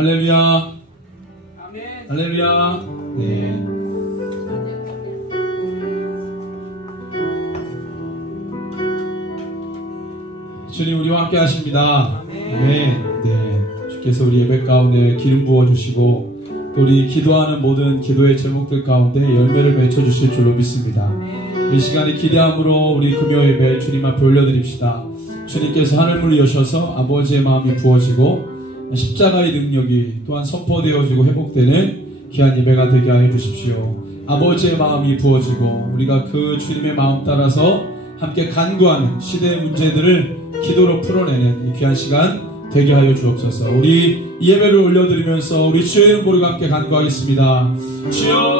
할렐루야. 아멘. 할렐루야. 네. 주님 우리와 함께 하십니다. 네. 주께서 우리 예배 가운데 기름 부어주시고 또 우리 기도하는 모든 기도의 제목들 가운데 열매를 맺혀주실 줄로 믿습니다. 이 시간에 기대함으로 우리 금요 예배 주님 앞에 올려드립시다. 주님께서 하늘문을 여셔서 아버지의 마음이 부어지고 십자가의 능력이 또한 선포되어지고 회복되는 귀한 예배가 되게 하여 주십시오. 아버지의 마음이 부어지고 우리가 그 주님의 마음 따라서 함께 간구하는 시대의 문제들을 기도로 풀어내는 이 귀한 시간 되게 하여 주옵소서. 우리 이 예배를 올려드리면서 우리 주의 이름 부르고 함께 간구하겠습니다. 주여.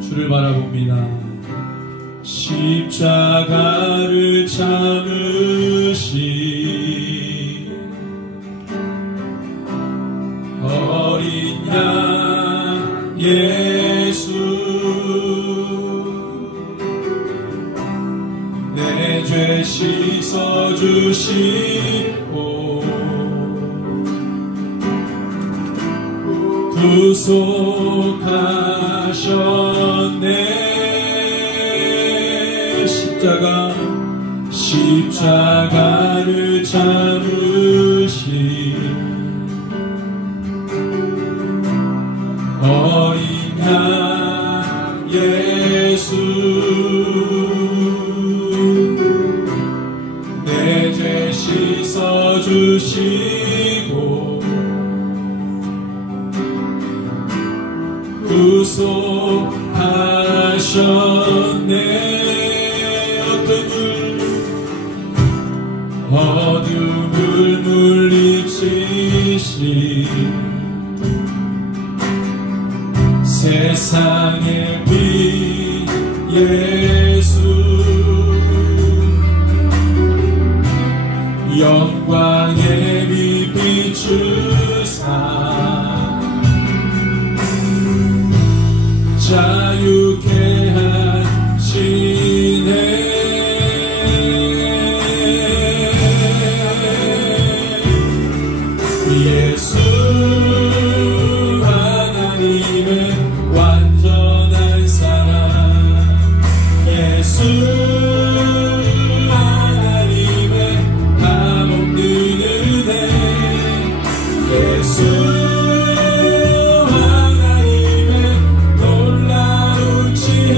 주를 바라봅니다. 십자가를 참으신 어린 양 예수, 내 죄 씻어주시고 구속하셨네. 십자가를 참으신 어린 양 예수, 내 죄 씻어주시고 구속하셨네. 어둠을 물리치신 세상의 빛 예수, 영광의 빛 비추사 자유케 하시네. 예수 하나님의 완전한 사랑, 예수 하나님의 감없는 은혜, 예수 하나님의 놀라운 지혜,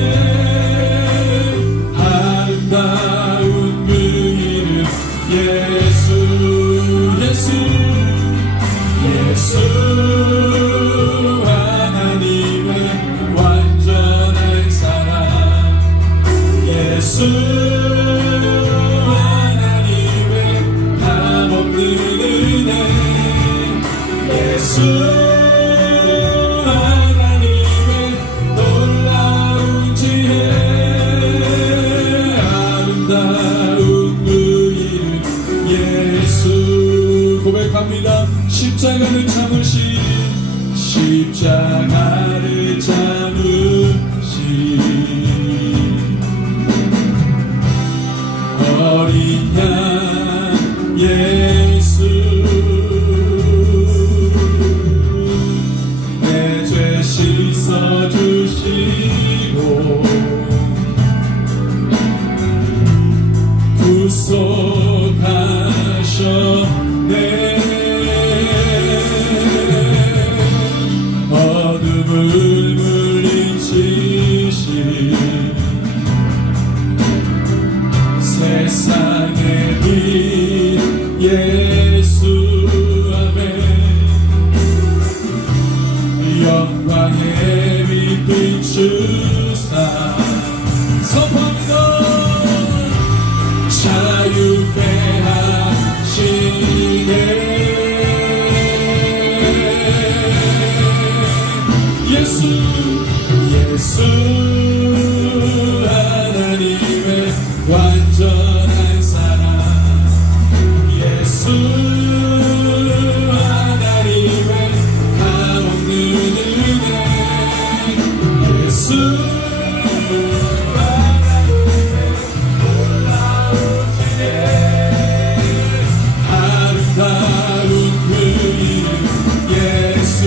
아름다운 그 이름 예수, 예수 하나님의 완전한 사랑, 예수 하나님의 감없는 은혜, 예수 하나님의 놀라운 지혜, 아름다운 그 이름 예수. 고백합니다. 십자가를 참으신, 십자가를 참으신 어린 양 예수, 예수 하나님의 완전한 사랑 예수 하나님의 감없는 은혜 예수 하나님의 놀라운 지혜 아름다운 그 이름 예수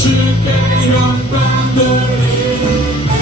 주께 영광 돌리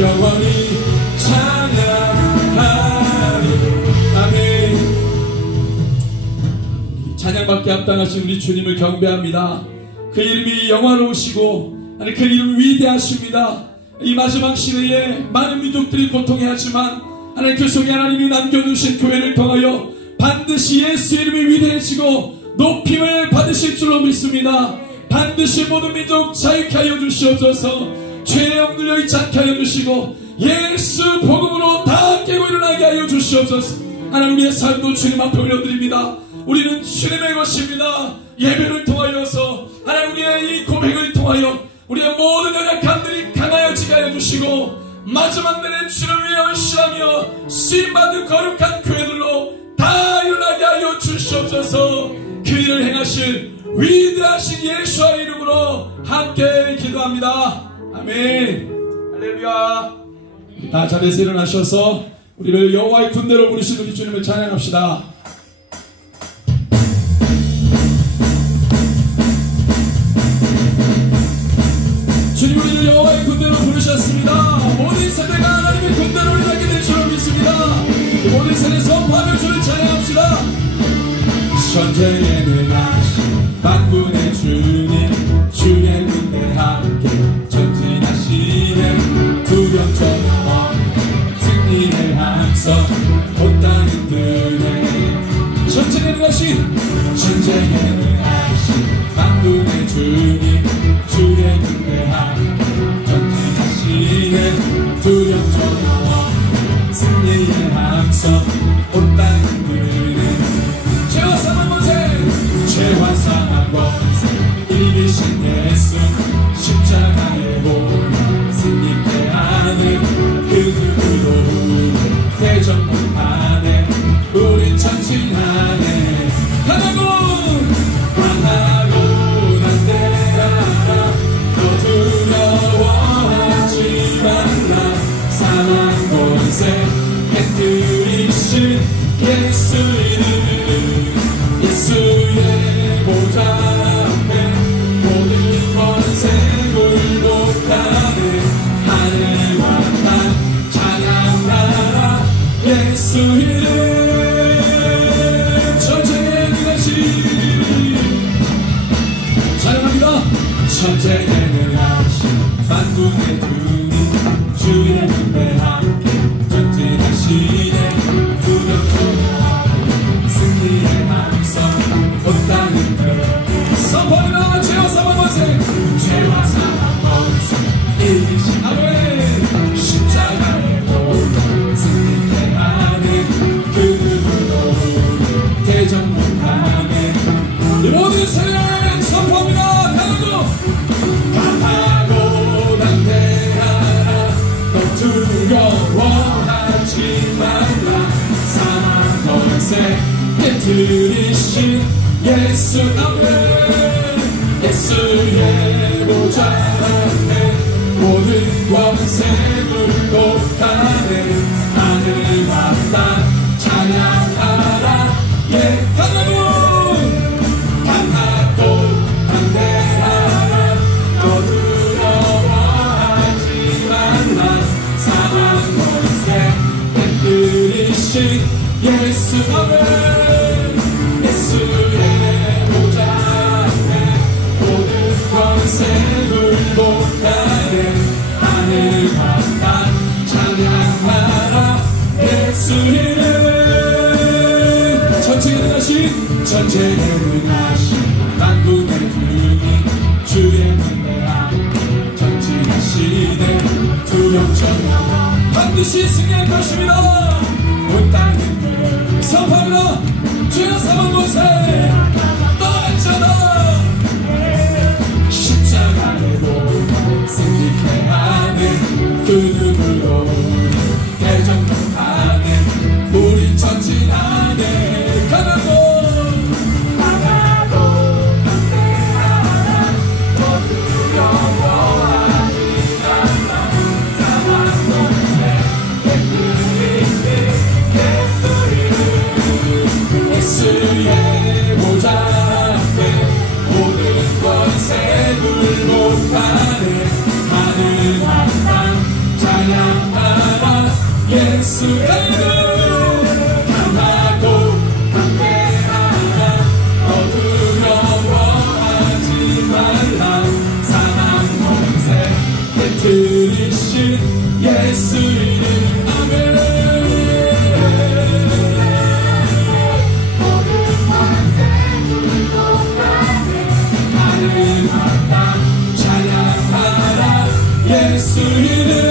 영원히 찬양하리. 아멘. 찬양받게 합당하신 우리 주님을 경배합니다. 그 이름이 영화로우시고 그 이름 위대하십니다. 이 마지막 시대에 많은 민족들이 고통해하지만 하나님 그 속에 하나님이 남겨두신 교회를 통하여 반드시 예수 이름이 위대해지고 높임을 받으실 줄로 믿습니다. 반드시 모든 민족 자유케 하여 주시옵소서. 죄에 엉들려 있지 않게 하여 주시고 예수 복음으로 다 깨고 일어나게 하여 주시옵소서. 하나님 우리의 삶도 주님 앞에 올려드립니다. 우리는 주님의 것입니다. 예배를 통하여서 하나님 우리의 이 고백을 통하여 우리의 모든 연약함들이 강하여지게 하여 주시고 마지막 날에 주를 위해 헌신하며 쓰임받은 거룩한 교회들로 다 일어나게 하여 주시옵소서. 그 일을 행하실 위대하신 예수의 이름으로 함께 기도합니다. 아멘. 할렐루야. 다 자리에서 일어나셔서 우리를 여호와의 군대로 부르신 우리 주님을 찬양합시다. 주님 우리를 여호와의 군대로 부르셨습니다. 모든 세대가 하나님의 군대로 일하게 될 줄로 믿습니다. 모든 세대 선포하며 주를 찬양합시다. 전쟁에 능하신 만군의 주님 주의 군대 함께 전진하시네. 두렵처럼 없는 승리의 함성 온 땅은 뜨네. 전쟁에 능하신 만군의 주님 주의 군대 함께 전진하시네. 두렵처럼 없는 승리의 함성 온 땅은 뜨네. 죄와 사망 권세 이기신 예수 십자가에 올라 승리케 하는 그 누구로 대적문하네. 우린 전진하네. 강하고 담대하라. 너 두려워하지 말라. 사망 권세 깨뜨리신 예수 이름 예수의 보좌 앞에 모든 권세 굴복하네. 하늘과 땅 찬양하라. 예수 이름 전쟁에 능하신 찬양합니다. 전쟁에 능하신 만군의 주님 주의 군대 함께 전진하시네. 두렵고 승리의 함성 온 땅은 그 선포하라. 죄와 사망 권세 죄와 사망 권세 이기신 아멘. 십자가에 올라 승리케 하는 그 누구로 대적문하네. 모든 세대 선포합니다. 강하고 담대하라. 너 두려워하지 말라. 사망 권세 깨뜨리신 예수 아멘. 예수의 보좌 앞에 모든 권세 굴복하네. 하늘과 땅 찬양하라. 예 강하고 담대하라. 너 두려워하지 말라. 사망 권세 깨뜨리신 예수 아멘. 예수의 보좌 앞에 모든 권세 굴복하네. 하늘과 땅 찬양하라. 예수 이름 전쟁에 능하신 만군의 주님 주의 군대 함께 전진하시네. 두렵처럼 반드시 승리할 것입니다. 온 땅은 선포하라. 죄와 사망 권세 떠났잖아. 십자가에 올라 승리케 하는 그 누구로 대적문하네. 우린 전진하네. 강하고 담대하라. 너 두려워하지 말라. 사망 권세 깨뜨리신 예수 이름 예수의 이신 예수 이름 아멘. 하늘과 땅 찬양하라 예수 이름.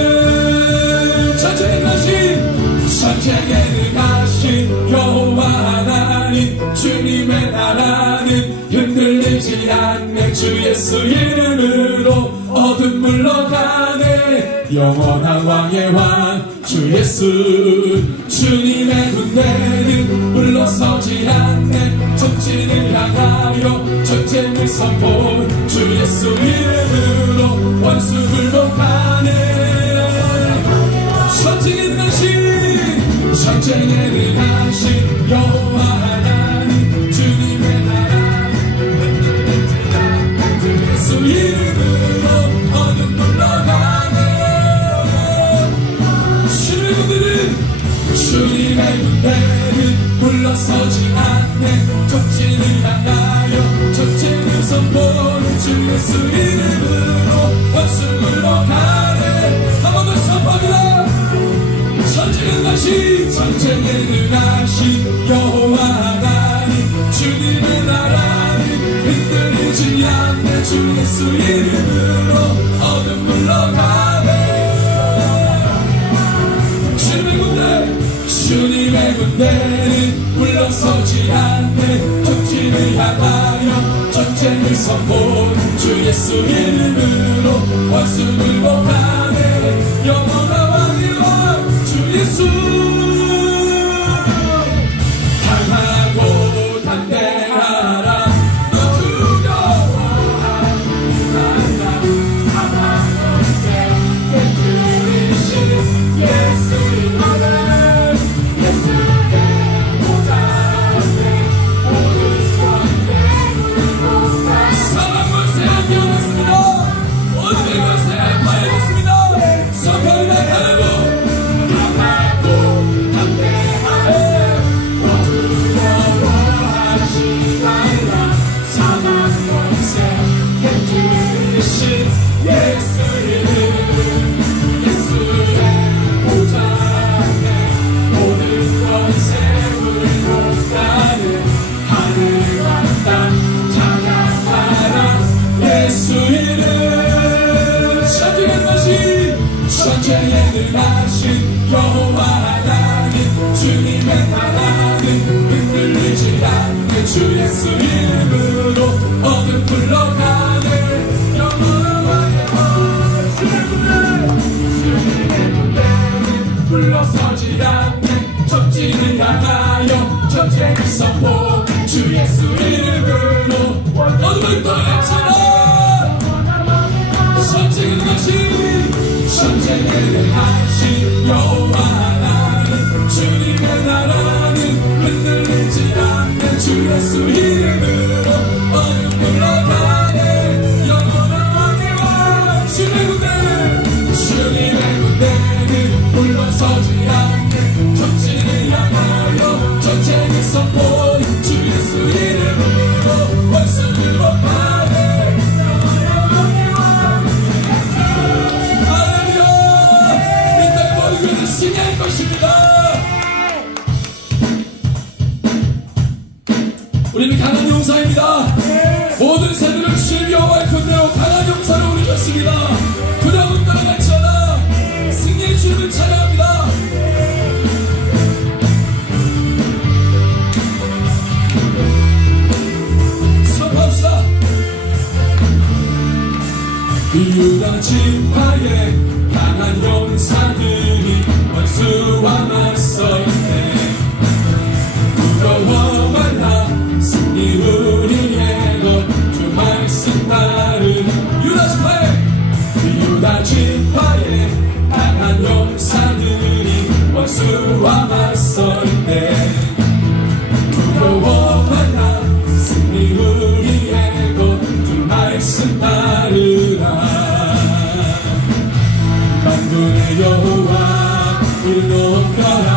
전쟁에 능하신 여호와 하나님 주님의 나라는 흔들리지 않네. 주 예수 이름으로 어둠 물러가네. 영원한 왕의 왕 주 예수. 주님의 군대는 물러서지 않네. 적진을 향하여 전쟁을 선포. 주 예수 이름으로 원수 굴복하네. 전쟁에 능하신 여호와 하나님 주님의 나라 흔들리지 않네. 주 예수 이름으로 어둠 물러가네. 주님의 군대는 물러서지 않네. 적진을 향하여 전쟁을 선포. 주 예수 이름으로 원수 물러가네. 한 번 더 선포합니다. 전쟁에 능하신 여호와 하나님 주님의 나라는 흔들리지 않네. 주 예수 이름으로 어둠 물러가네. 주님의 군대는 물러서지 않네. 적진을 향하여 전쟁을 선포. 주 예수 이름으로 원수 굴복하네. 영원한 왕의 왕 주 예수. 강하고 담대하라. 너 두려워하지 말라. 사망 권세 깨뜨리신 예수 이름은 예수의 보좌 앞에 모든 권세 굴복하네. 사망 권세 뛰어났습니다. 모든 권세 파괴됐습니다. 선포합니다. 강하고 전쟁에 능하신 여호와 하나님 주님의 나라는 흔들리지 않네. 주 예수 이름으로 어둠 물러가네. 영원한 왕의 왕 주님의 군대는 물러서지 않네. 적진을 향하여 전쟁을 선포. 주 예수 이름으로 어둠을 떠났잖아. 전쟁에 능하신 여호와 하나님 주님의 나라는 흔들리지 않네. 주 예수 이름으로 어둠 물러가네. 영원한 왕의 왕 주님의 군대는 물러서지 않네. 적진을 향하여 전쟁을 선포. 주 예수 이름으로 원수 굴복하네. 승리할 것입니다. 우리는 강한 용사입니다. 모든 새들을 주님 여호와의 군대로 강한 용사로 우리졌습니다. 두려움은 따라가지 않아 승리의 주님을 찬양합니다. 선포합시다. 유다 지파의 강한 용사들이 원수와 맞설 때 두려워 말라. 승리 우리의 것 주 말씀 따르는 유다 지파의 강한 용사들이 원수와 맞설 때 두려워 말라. 승리 우리의 것 주 말씀 따르라. 만군의 여호와 우리 높여라.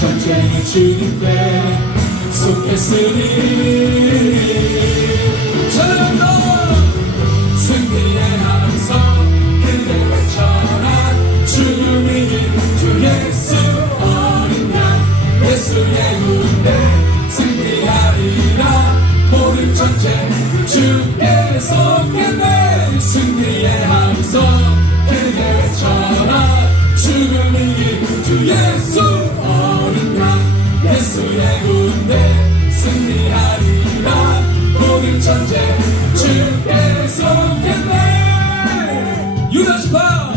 전쟁은 주님께 속했으니 찬양합니다. 계속했네. 승리의 함성 크게 외쳐라. 죽음을 이긴 주 예수 어린 양 예수의 군대 승리하리라. 모든 전쟁 주 계속했네. 유다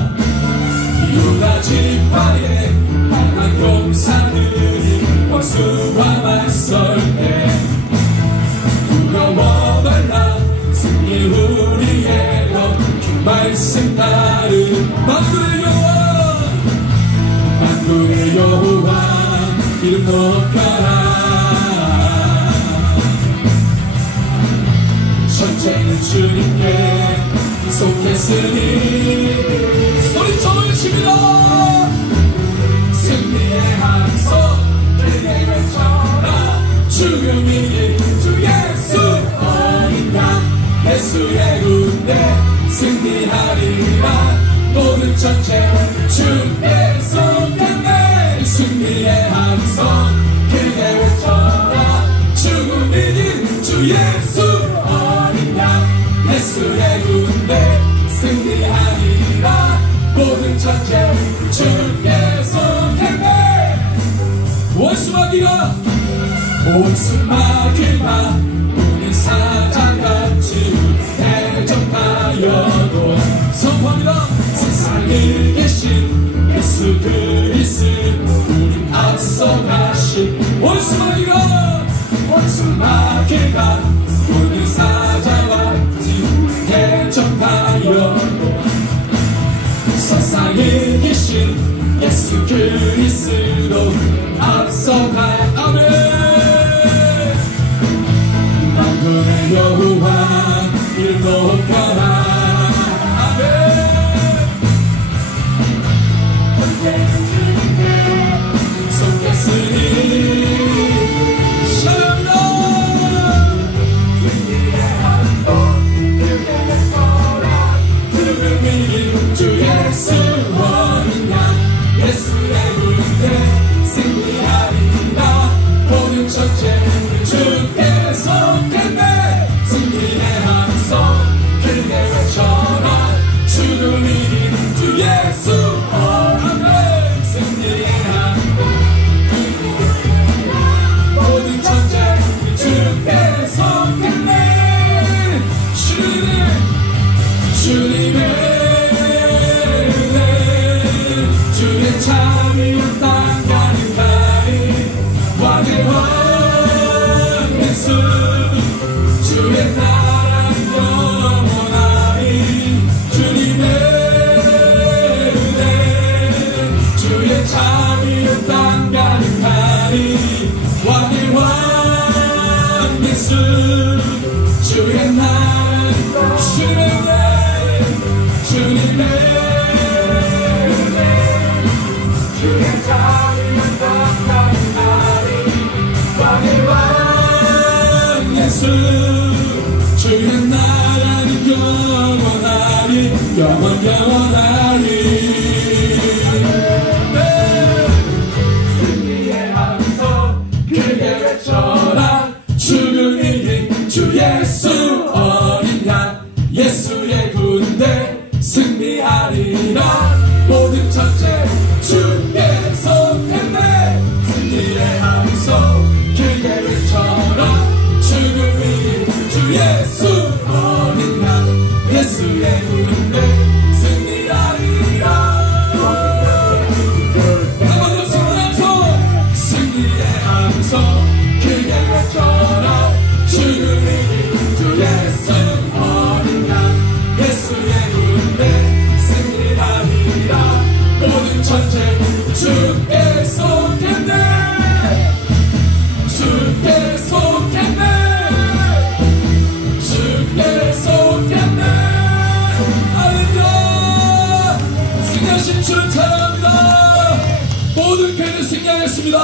지파의 강한 용사들이 원수와 맞설 때 두려워 말라. 승리 우리의 것 주 말씀 따른 만군의 여호와 이름 높여라. 전쟁은 주님께 속했으니 소리쳐 외칩니다. 승리의 함성 크게 외쳐라. 죽음이 이긴 주 예수 어린 양 예수의 군대 승리하리라. 모든 전쟁 주께 속했네. 승리의 함성 크게 외쳐라. 죽음이 이긴 주 예수 어린 양 예수의 군대 승리하리라. 모든 전쟁 주께 속했네. 원수마귀가 우리 사자같이 대적하여도 선포합니다. 세상에 계신 예수 그리스도 우리 앞서가신 원수마귀가 우리 사자같이 대적하여도 세상에 계신 예수 그리스도 앞서가. 아멘. 만군의 여호와 이름 높여라. 아멘. 속했으니 샤람라. 승리의 함성 크게 외쳐라. 죽음이 이긴 주 예수 어린 양 예수의 군대 승리하리라. 모든 전쟁 주께 속했네. 승리의 함성 크게 외쳐라. 죽음이 이긴 주 예수 어린 양 승리의 함성 모든 전쟁 주께 속했네. 주님의 주의 참이 땅 가는 가리 왕의 왕 예수 주의 나라는 영원하리. 주님의 은혜 주의 참이 땅 가는 가리 왕의 왕 예수 주의 나라는 주님의 은혜 주님의 주의 자비는 땅가는 나리 왕의 왕 예수 주의 나라는 영원하리 영원하리. 승리의 함성 크게 외쳐라. 죽음이 이긴 주 예수 어린 양 예수의 군대 승리하리라. 모든 전쟁 주께 속했네. 승리의 함성 크게 외쳐라. 죽음이 이긴 주 예수 어린 양 예수의 군대 승리하리라. 한번 더 승리의 함성 크게 외쳐라. 죽음이 이긴 주 예수 어린 양 예수의 군대 승리하리라. 모든 전쟁 주께 속했네. 주께 속했네. 주께 속했네. 할렐루야. 승리하신 주를 찬양합니다. 모든 교회를 승리하겠습니다.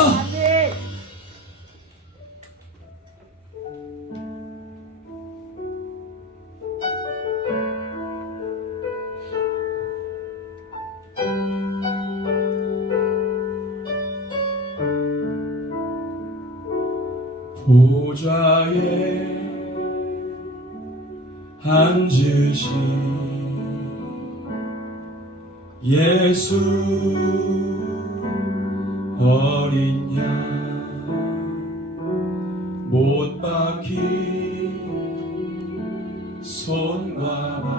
보좌에 앉으신 예수 어린 양 못 박힌 손과 발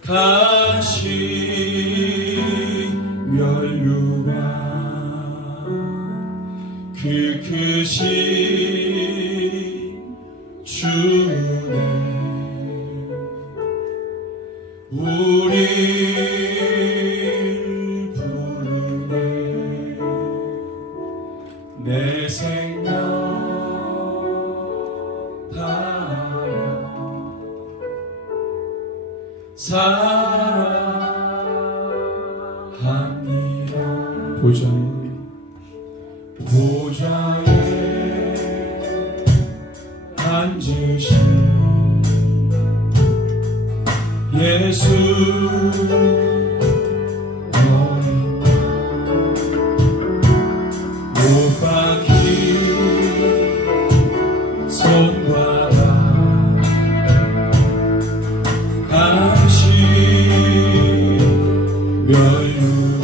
가시 면류관 그 크신 주네 우릴 부르네 내 생명 다하여 사랑합니다. 보좌에 앉으신 예수 못 박힌 손과 발 당신 면류관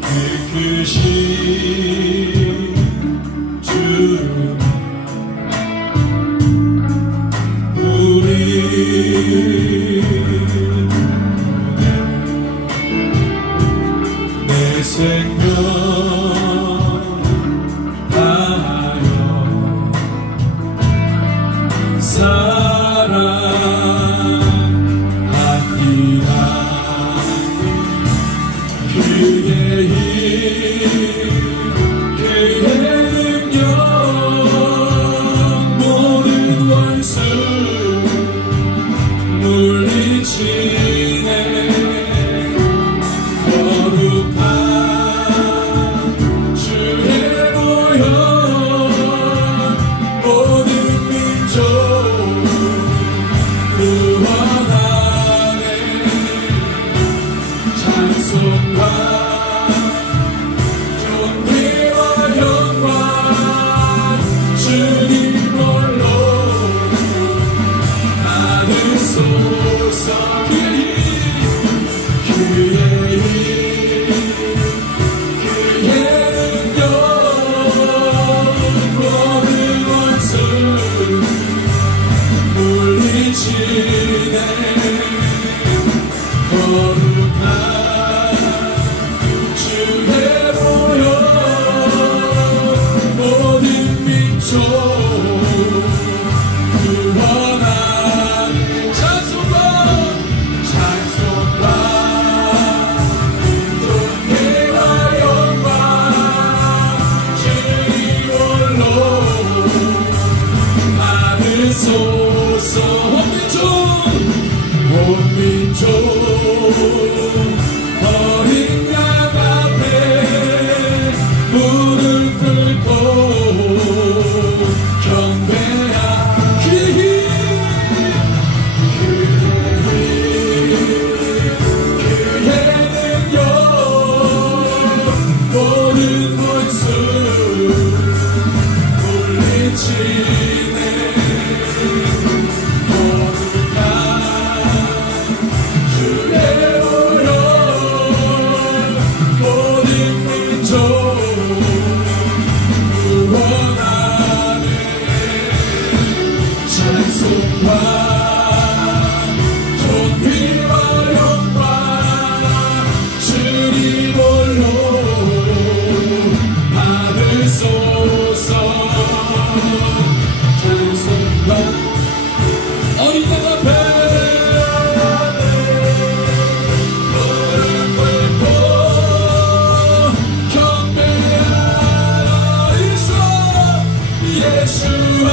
그 크신 주님 우리 내 생명 다하여 사랑합니다. 그의 힘 그의 능력 모든 원수 물리치네 거룩한 주의 보혈 모든 민족 구원하네 찬송과 존귀와 영광 주님 홀로 받으소서. 그의 힘 그의 능력 모든 원수 물리치네 거룩한 주의 보혈 모든 민족 구원하는 찬송과 존귀와 영광 주님 홀로 받으소서. 온 민족 어린 양 앞에 무릎 꿇고 경배하 그의 힘 그의 능력 모든 원수 물리치네 예수와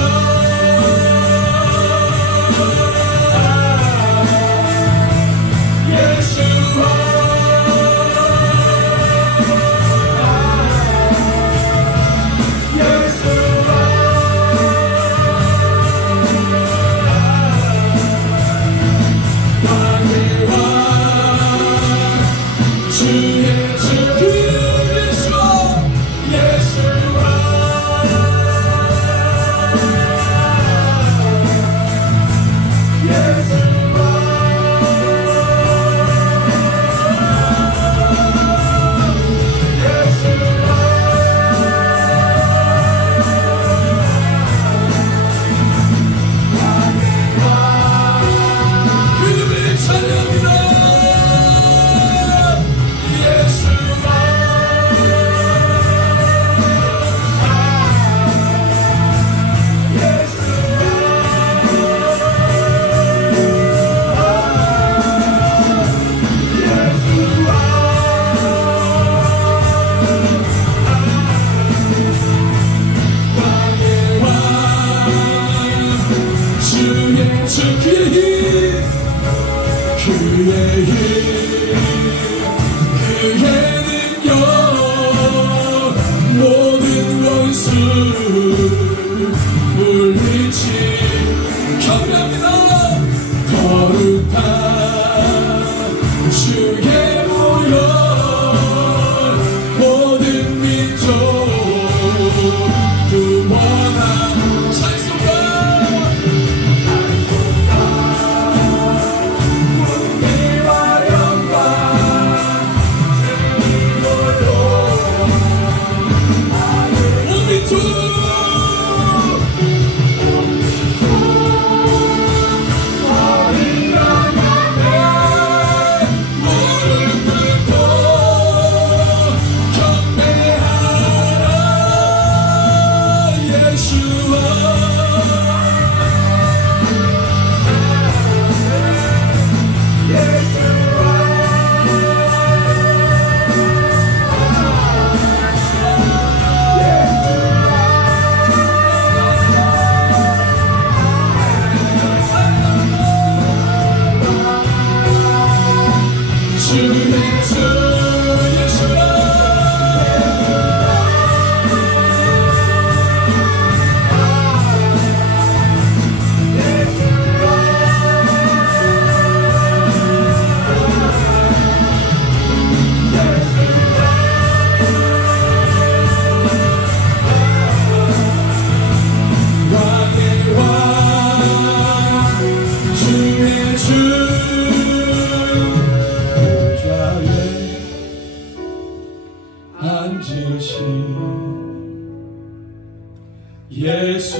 그의 힘, 그의 힘, 그의 능력, 모든 원수 물리치 경배합니다. 거룩한 주의 모여 모든 민족 구원한 찬송가 은혜와 영광 주님으로 온 민족 예수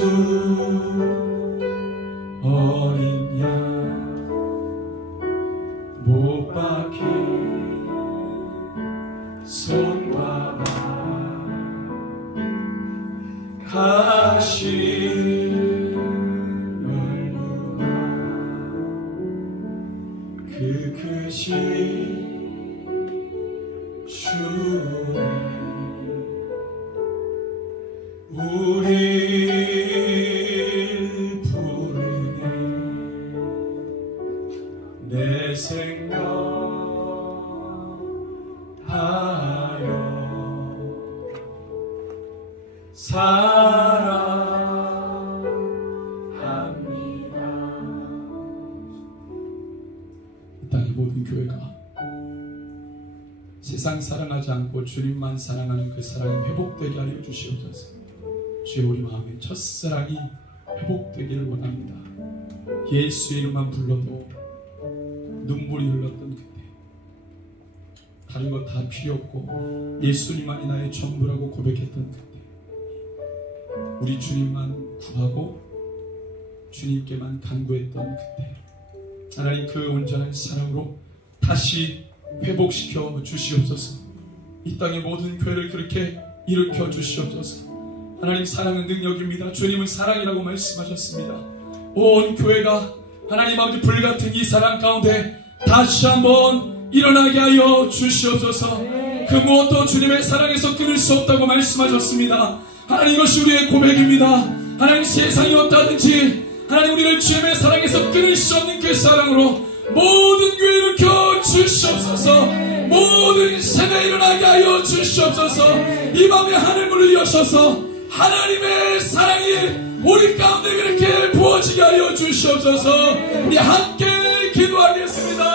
어린 양 못 박힌 손과 가심을 누나 그 크신 주의 우릴 부르네 내 생명 다하여 사랑합니다. 이 땅의 모든 교회가 세상 사랑하지 않고 주님만 사랑하는 그 사랑이 회복되게 하여 주시옵소서. 주여 우리 마음의 첫사랑이 회복되기를 원합니다. 예수의 이름만 불러도 눈물이 흘렀던 그때 다른 것 다 필요 없고 예수님만이 나의 전부라고 고백했던 그때 우리 주님만 구하고 주님께만 간구했던 그때 하나님 그 온전한 사랑으로 다시 회복시켜 주시옵소서. 이 땅의 모든 교회를 그렇게 일으켜 주시옵소서. 하나님 사랑은 능력입니다. 주님은 사랑이라고 말씀하셨습니다. 온 교회가 하나님 아버지 불같은 이 사랑 가운데 다시 한번 일어나게 하여 주시옵소서. 그 무엇도 주님의 사랑에서 끊을 수 없다고 말씀하셨습니다. 하나님 이것이 우리의 고백입니다. 하나님 세상이 어떠하든지 하나님 우리를 주님의 사랑에서 끊을 수 없는 그 사랑으로 모든 교회 일으켜 주시옵소서. 모든 생에 일어나게 하여 주시옵소서. 이 밤에 하늘문을 여셔서 하나님의 사랑이 우리 가운데 그렇게 부어지게 하여 주시옵소서. 우리 함께 기도하겠습니다.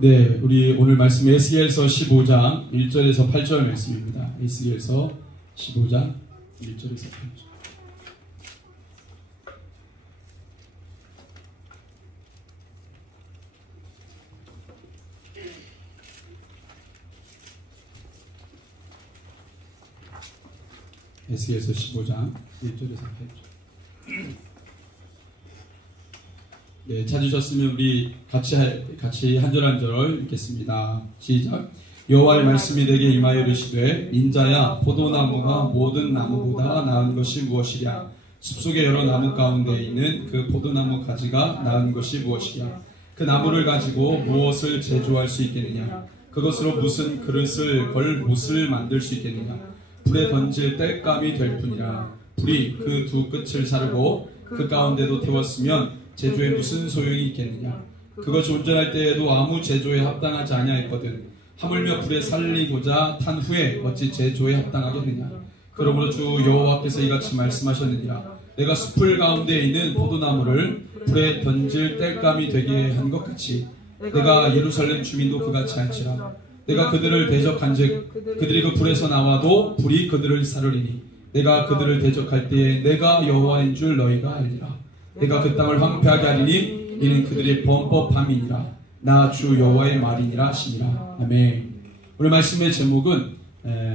네, 우리 오늘 말씀 에스겔서 15장 1절에서 8절 말씀입니다. 에스겔서 15장 1절에서 8절. 에스겔서 15장 1절에서 8절. 네, 찾으셨으면 우리 같이 한 절 한 절 읽겠습니다. 시작. 여호와의 말씀이 내게 임하여 이르시되 인자야, 포도나무가 모든 나무보다 나은 것이 무엇이랴? 숲속의 여러 나무 가운데 있는 그 포도나무 가지가 나은 것이 무엇이랴? 그 나무를 가지고 무엇을 제조할 수 있겠느냐? 그것으로 무슨 그릇을 걸 못을 만들 수 있겠느냐? 불에 던질 땔감이 될 뿐이라. 불이 그 두 끝을 자르고 그 가운데도 태웠으면 제조에 무슨 소용이 있겠느냐? 그것이 온전할 때에도 아무 제조에 합당하지 아니하였거든. 하물며 불에 살리고자 탄 후에 어찌 제조에 합당하겠느냐? 그러므로 주 여호와께서 이같이 말씀하셨느니라. 내가 숲을 가운데 있는 포도나무를 불에 던질 땔감이 되게 한 것 같이 내가 예루살렘 주민도 그같이 할지라. 내가 그들을 대적한즉 그들이 그 불에서 나와도 불이 그들을 사르리니 내가 그들을 대적할 때에 내가 여호와인 줄 너희가 알리라. 내가 그 땅을 황폐하게 하리니 이는 그들의 범법함이니라. 나 주 여호와의 말이니라 하시니라. 아멘. 오늘 말씀의 제목은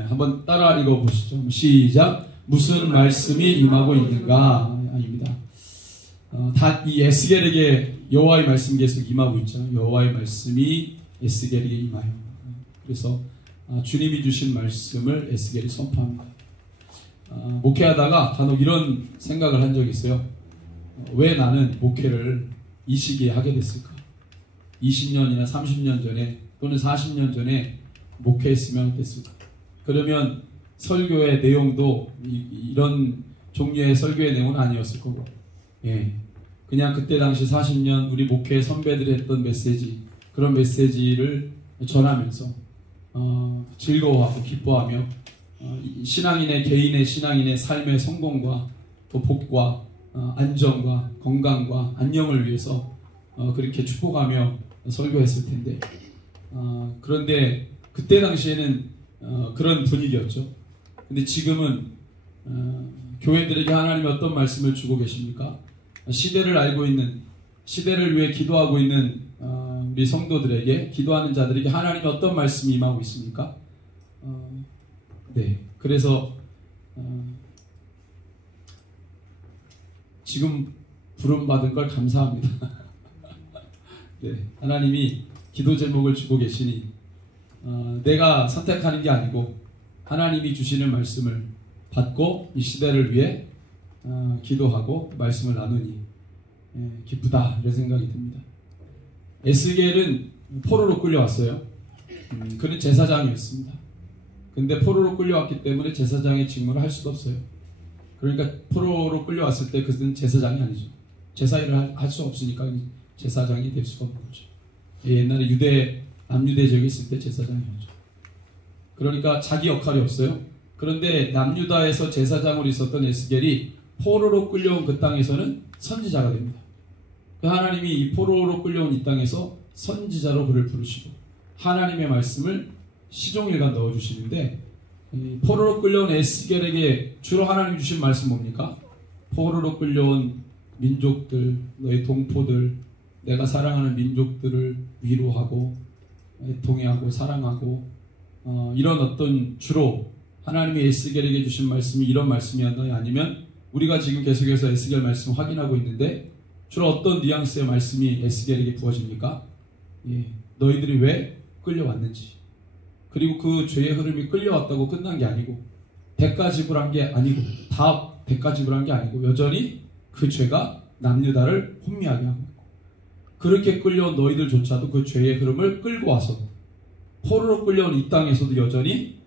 한번 따라 읽어보시죠. 시작. 무슨 말씀이 임하고 있는가? 아닙니다. 다 이 에스겔에게 여호와의 말씀이 계속 임하고 있죠. 여호와의 말씀이 에스겔에게 임하여. 그래서 주님이 주신 말씀을 에스겔이 선포합니다. 목회하다가 간혹 이런 생각을 한 적이 있어요. 왜 나는 목회를 이 시기에 하게 됐을까? 20년이나 30년 전에 또는 40년 전에 목회했으면 어땠을까? 그러면 설교의 내용도 이런 종류의 설교의 내용은 아니었을 거고, 예, 그냥 그때 당시 40년 우리 목회 선배들이 했던 메시지, 그런 메시지를 전하면서 즐거워하고 기뻐하며 개인의 신앙인의 삶의 성공과 또 복과 안정과 건강과 안녕을 위해서 그렇게 축복하며 설교했을 텐데, 그런데 그때 당시에는 그런 분위기였죠. 근데 지금은 교회들에게 하나님이 어떤 말씀을 주고 계십니까? 시대를 알고 있는, 시대를 위해 기도하고 있는 우리 성도들에게, 기도하는 자들에게 하나님이 어떤 말씀이 임하고 있습니까? 네, 그래서 지금 부름받은 걸 감사합니다. 네, 하나님이 기도 제목을 주고 계시니 내가 선택하는 게 아니고 하나님이 주시는 말씀을 받고 이 시대를 위해 기도하고 말씀을 나누니 기쁘다, 이런 생각이 듭니다. 에스겔은 포로로 끌려왔어요. 그는 제사장이었습니다. 근데 포로로 끌려왔기 때문에 제사장의 직무를 할 수가 없어요. 그러니까 포로로 끌려왔을 때 그는 제사장이 아니죠. 제사일을 할 수 없으니까 제사장이 될 수가 없는 거죠. 옛날에 남유대 지역에 있을 때 제사장이었죠. 그러니까 자기 역할이 없어요. 그런데 남유다에서 제사장으로 있었던 에스겔이 포로로 끌려온 그 땅에서는 선지자가 됩니다. 하나님이 이 포로로 끌려온 이 땅에서 선지자로 그를 부르시고 하나님의 말씀을 시종일관 넣어주시는데, 포로로 끌려온 에스겔에게 주로 하나님이 주신 말씀 뭡니까? 포로로 끌려온 민족들, 너의 동포들, 내가 사랑하는 민족들을 위로하고 동의하고 사랑하고, 이런 어떤 주로 하나님이 에스겔에게 주신 말씀이 이런 말씀이었나요? 아니면 우리가 지금 계속해서 에스겔 말씀 확인하고 있는데 주로 어떤 뉘앙스의 말씀이 에스겔에게 부어집니까? 너희들이 왜 끌려왔는지, 그리고 그 죄의 흐름이 끌려왔다고 끝난 게 아니고 대가 지불한 게 아니고, 다 대가 지불한 게 아니고 여전히 그 죄가 남유다를 혼미하게 하고 있고, 그렇게 끌려온 너희들조차도 그 죄의 흐름을 끌고 와서 포로로 끌려온 이 땅에서도 여전히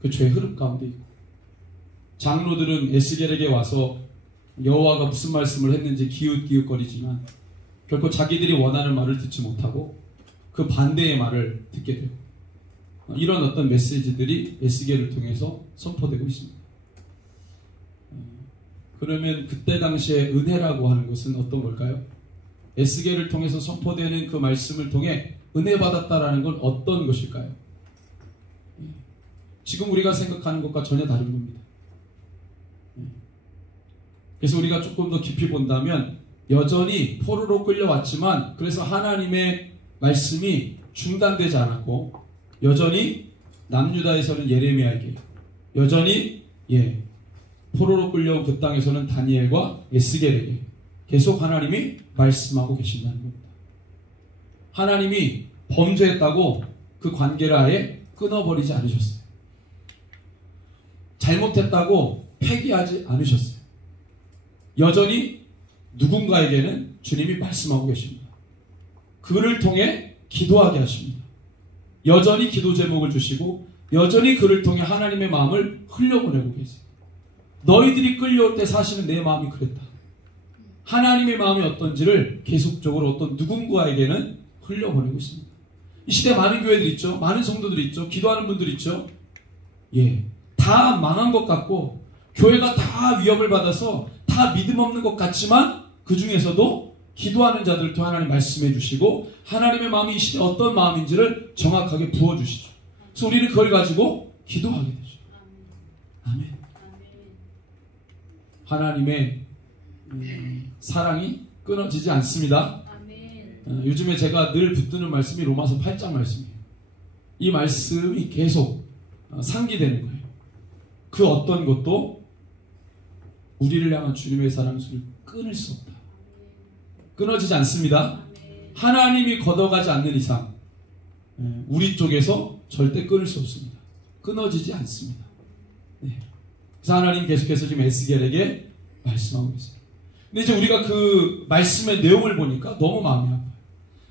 그 죄의 흐름 가운데 있고, 장로들은 에스겔에게 와서 여호와가 무슨 말씀을 했는지 기웃기웃거리지만 결코 자기들이 원하는 말을 듣지 못하고 그 반대의 말을 듣게 되고, 이런 어떤 메시지들이 에스겔을 통해서 선포되고 있습니다. 그러면 그때 당시에 은혜라고 하는 것은 어떤 걸까요? 에스겔을 통해서 선포되는 그 말씀을 통해 은혜 받았다라는 건 어떤 것일까요? 지금 우리가 생각하는 것과 전혀 다른 겁니다. 그래서 우리가 조금 더 깊이 본다면 여전히 포로로 끌려왔지만, 그래서 하나님의 말씀이 중단되지 않았고 여전히 남유다에서는 예레미야에게, 여전히 포로로 끌려온 그 땅에서는 다니엘과 에스겔에게 계속 하나님이 말씀하고 계신다는 겁니다. 하나님이 범죄했다고 그 관계를 아예 끊어버리지 않으셨어요. 잘못했다고 폐기하지 않으셨어요. 여전히 누군가에게는 주님이 말씀하고 계십니다. 그를 통해 기도하게 하십니다. 여전히 기도 제목을 주시고 여전히 그를 통해 하나님의 마음을 흘려보내고 계세요. 너희들이 끌려올 때 사실은 내 마음이 그랬다. 하나님의 마음이 어떤지를 계속적으로 어떤 누군가에게는 흘려보내고 있습니다. 이 시대 많은 교회들 있죠. 많은 성도들 있죠. 기도하는 분들 있죠. 다 망한 것 같고 교회가 다 위협을 받아서 다 믿음 없는 것 같지만 그 중에서도 기도하는 자들을 통해 하나님 말씀해 주시고 하나님의 마음이 이 시대에 어떤 마음인지를 정확하게 부어주시죠. 그래서 우리는 그걸 가지고 기도하게 되죠. 아멘. 하나님의 사랑이 끊어지지 않습니다. 요즘에 제가 늘 붙드는 말씀이 로마서 8장 말씀이에요. 이 말씀이 계속 상기되는 거예요. 그 어떤 것도 우리를 향한 주님의 사랑을 끊을 수 없다. 끊어지지 않습니다. 하나님이 걷어가지 않는 이상 우리 쪽에서 절대 끊을 수 없습니다. 끊어지지 않습니다. 그래서 하나님 계속해서 지금 에스겔에게 말씀하고 계세요. 근데 이제 우리가 그 말씀의 내용을 보니까 너무 마음이 아파요.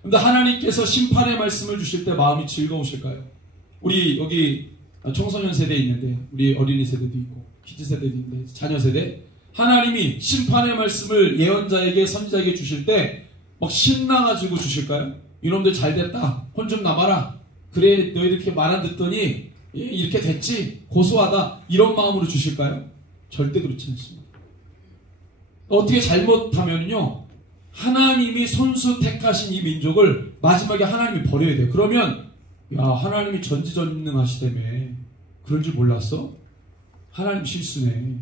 근데 하나님께서 심판의 말씀을 주실 때 마음이 즐거우실까요? 우리 여기 청소년 세대에 있는데 우리 어린이 세대도 있고 키즈 세대도 있는데 자녀 세대 하나님이 심판의 말씀을 예언자에게 선지자에게 주실 때 막 신나가지고 주실까요? 이놈들 잘됐다. 혼 좀 나봐라. 그래 너희들 이렇게 말 안 듣더니 이렇게 됐지. 고소하다. 이런 마음으로 주실까요? 절대 그렇지 않습니다. 어떻게 잘못하면요 하나님이 손수 택하신 이 민족을 마지막에 하나님이 버려야 돼요. 그러면 야 하나님이 전지전능하시다며 그런 줄 몰랐어? 하나님 실수네.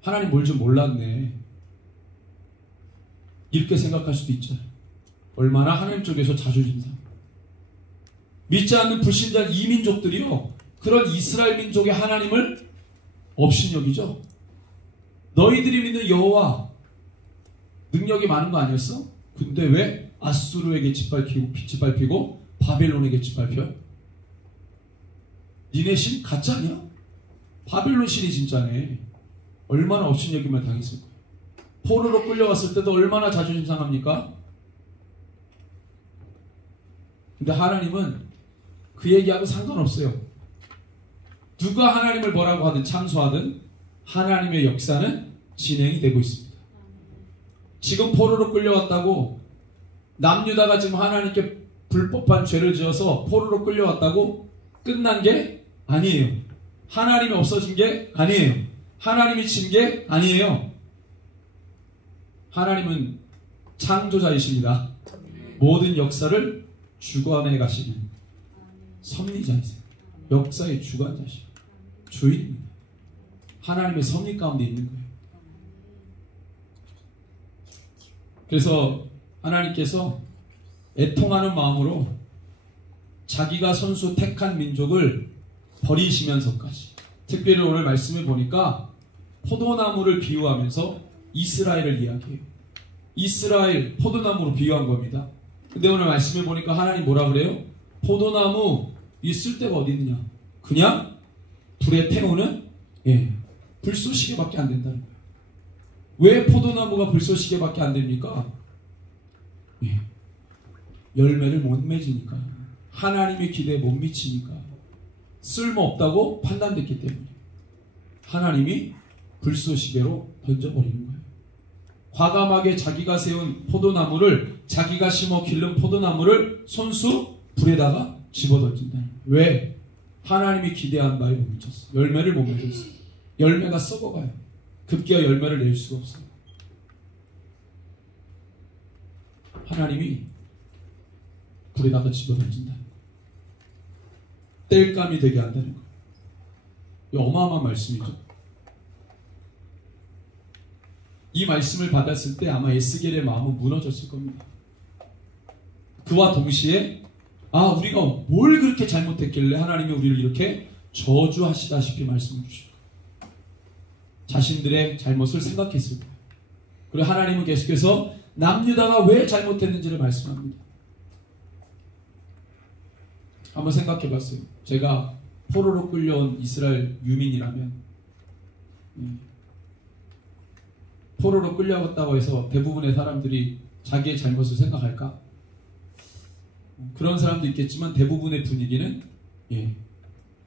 하나님 뭘 좀 몰랐네. 이렇게 생각할 수도 있죠. 얼마나 하나님 쪽에서 자존심 상해. 믿지 않는 불신자 이민족들이요 그런 이스라엘 민족의 하나님을 업신여기죠. 너희들이 믿는 여호와 능력이 많은 거 아니었어? 근데 왜 아수르에게 짓밟히고 바벨론에게 짓밟혀? 니네 신 가짜 아니야? 바벨론 신이 진짜네. 얼마나 업신여김을 당했을 거야. 포로로 끌려왔을 때도 얼마나 자존심 상합니까? 근데 하나님은 그 얘기하고 상관없어요. 누가 하나님을 뭐라고 하든 참소하든 하나님의 역사는 진행이 되고 있습니다. 지금 포로로 끌려왔다고 남유다가 지금 하나님께 불법한 죄를 지어서 포로로 끌려왔다고 끝난 게 아니에요. 하나님이 없어진 게 아니에요. 하나님이 진 게 아니에요. 하나님은 창조자이십니다. 모든 역사를 주관해 가시는 섭리자이세요. 역사의 주관자시고 주인입니다. 하나님의 섭리 가운데 있는 거예요. 그래서 하나님께서 애통하는 마음으로 자기가 손수 택한 민족을 버리시면서까지 특별히 오늘 말씀을 보니까 포도나무를 비유하면서 이스라엘을 이야기해요. 이스라엘 포도나무로 비유한 겁니다. 근데 오늘 말씀을 보니까 하나님 뭐라 그래요? 포도나무 이 쓸데가 어디 있느냐? 그냥 불에 태우는 불쏘시개밖에 안 된다는 거예요. 왜 포도나무가 불쏘시개밖에 안 됩니까? 열매를 못 맺으니까. 하나님의 기대에 못 미치니까. 쓸모없다고 판단됐기 때문에 하나님이 불쏘시개로 던져버리는 거예요. 과감하게 자기가 세운 포도나무를 자기가 심어 기른 포도나무를 손수 불에다가 집어던진다. 왜? 하나님이 기대한 바에 못 미쳤어. 열매를 못 맺었어. 열매가 썩어가요. 급기야 열매를 낼 수가 없어요. 하나님이 불에다가 집어던진다는 거예요. 땔감이 되게 한다는 거예요. 이 어마어마한 말씀이죠. 이 말씀을 받았을 때 아마 에스겔의 마음은 무너졌을 겁니다. 그와 동시에 우리가 뭘 그렇게 잘못했길래 하나님이 우리를 이렇게 저주하시다시피 말씀을 주시고 자신들의 잘못을 생각했을 거예요. 그리고 하나님은 계속해서 남유다가 왜 잘못했는지를 말씀합니다. 한번 생각해 봤어요. 제가 포로로 끌려온 이스라엘 유민이라면 포로로 끌려갔다고 해서 대부분의 사람들이 자기의 잘못을 생각할까? 그런 사람도 있겠지만 대부분의 분위기는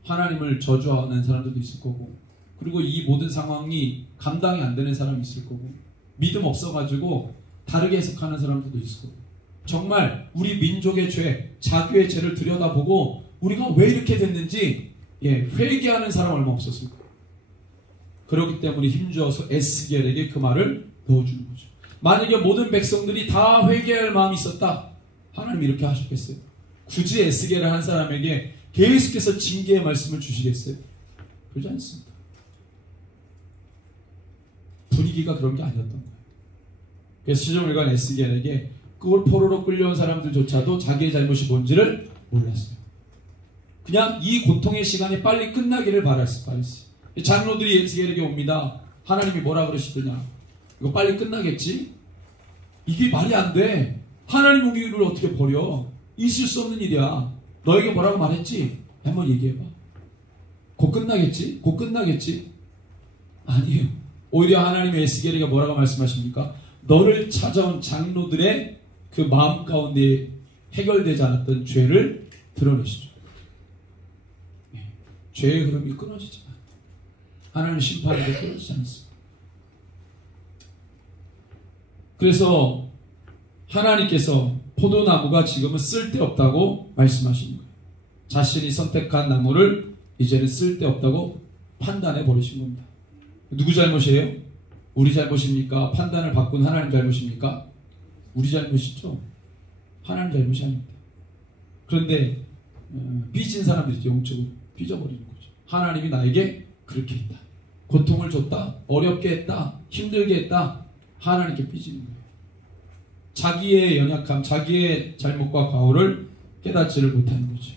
하나님을 저주하는 사람들도 있을 거고, 그리고 이 모든 상황이 감당이 안 되는 사람이 있을 거고, 믿음 없어가지고 다르게 해석하는 사람들도 있을 거고, 정말 우리 민족의 죄, 자기의 죄를 들여다보고 우리가 왜 이렇게 됐는지 회개하는 사람 얼마 없었을 거예요. 그렇기 때문에 힘주어서 에스겔에게 그 말을 넣어주는 거죠. 만약에 모든 백성들이 다 회개할 마음이 있었다, 하나님 이렇게 하셨겠어요? 굳이 에스겔을 한 사람에게 계속해서 징계의 말씀을 주시겠어요? 그러지 않습니다. 분위기가 그런 게 아니었던 거예요. 그래서 시종일관 에스겔에게 그걸 포로로 끌려온 사람들조차도 자기의 잘못이 뭔지를 몰랐어요. 그냥 이 고통의 시간이 빨리 끝나기를 바랐어요. 장로들이 에스겔에게 옵니다. 하나님이 뭐라 그러시더냐? 이거 빨리 끝나겠지? 이게 말이 안 돼. 하나님 우리를 어떻게 버려? 있을 수 없는 일이야. 너에게 뭐라고 말했지? 한번 얘기해봐. 곧 끝나겠지? 곧 끝나겠지? 아니에요. 오히려 하나님의 에스겔에게 뭐라고 말씀하십니까? 너를 찾아온 장로들의 그 마음 가운데 해결되지 않았던 죄를 드러내시죠. 죄의 흐름이 끊어지지 않아요. 하나님의 심판에도 끊어지지 않습니다. 그래서 하나님께서 포도나무가 지금은 쓸데없다고 말씀하시는 거예요. 자신이 선택한 나무를 이제는 쓸데없다고 판단해 버리신 겁니다. 누구 잘못이에요? 우리 잘못입니까? 판단을 바꾼 하나님 잘못입니까? 우리 잘못이죠. 하나님 잘못이 아닙니다. 그런데 삐진 사람들이 영적으로 삐져버리는 거죠. 하나님이 나에게 그렇게 했다, 고통을 줬다, 어렵게 했다, 힘들게 했다, 하나님께 삐지는 거예요. 자기의 연약함, 자기의 잘못과 과오를 깨닫지를 못하는 거죠.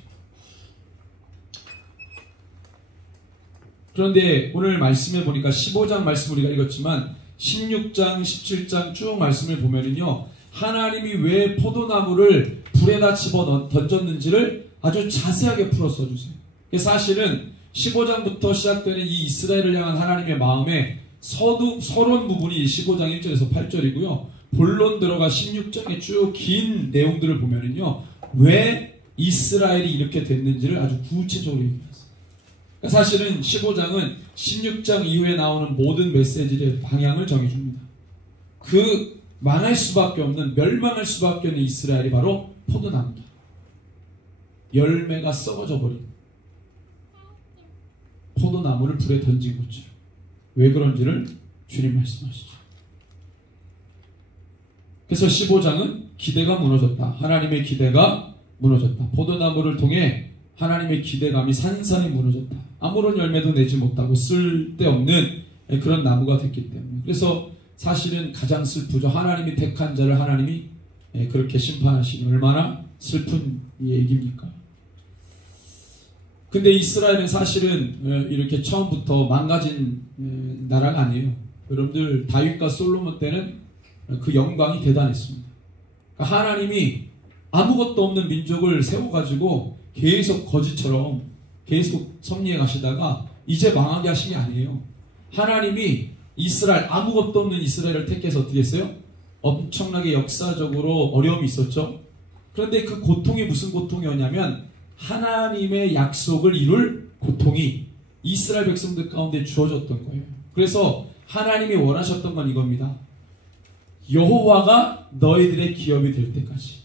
그런데 오늘 말씀에 보니까 15장 말씀 우리가 읽었지만 16장, 17장 쭉 말씀을 보면은요, 하나님이 왜 포도나무를 불에다 집어 던졌는지를 아주 자세하게 풀어 써주세요. 사실은 15장부터 시작되는 이 이스라엘을 향한 하나님의 마음의 서론 부분이 15장 1절에서 8절이고요. 본론 들어가 16장의 쭉 긴 내용들을 보면은요, 왜 이스라엘이 이렇게 됐는지를 아주 구체적으로 얘기했어요. 그러니까 사실은 15장은 16장 이후에 나오는 모든 메시지의 방향을 정해줍니다. 그 망할 수밖에 없는, 멸망할 수밖에 없는 이스라엘이 바로 포도나무다. 열매가 썩어져 버린 포도나무를 불에 던진 거죠. 왜 그런지를 주님 말씀하시죠. 그래서 15장은 기대가 무너졌다. 하나님의 기대가 무너졌다. 포도나무를 통해 하나님의 기대감이 산산이 무너졌다. 아무런 열매도 내지 못하고 쓸데없는 그런 나무가 됐기 때문에. 그래서 사실은 가장 슬프죠. 하나님이 택한 자를 하나님이 그렇게 심판하시니 얼마나 슬픈 얘기입니까? 근데 이스라엘은 사실은 이렇게 처음부터 망가진 나라가 아니에요. 여러분들 다윗과 솔로몬 때는 그 영광이 대단했습니다. 그러니까 하나님이 아무것도 없는 민족을 세워가지고 계속 거지처럼 계속 섭리해 가시다가 이제 망하게 하신 게 아니에요. 하나님이 이스라엘, 아무것도 없는 이스라엘을 택해서 어떻게 했어요? 엄청나게 역사적으로 어려움이 있었죠. 그런데 그 고통이 무슨 고통이었냐면 하나님의 약속을 이룰 고통이 이스라엘 백성들 가운데 주어졌던 거예요. 그래서 하나님이 원하셨던 건 이겁니다. 여호와가 너희들의 기업이 될 때까지,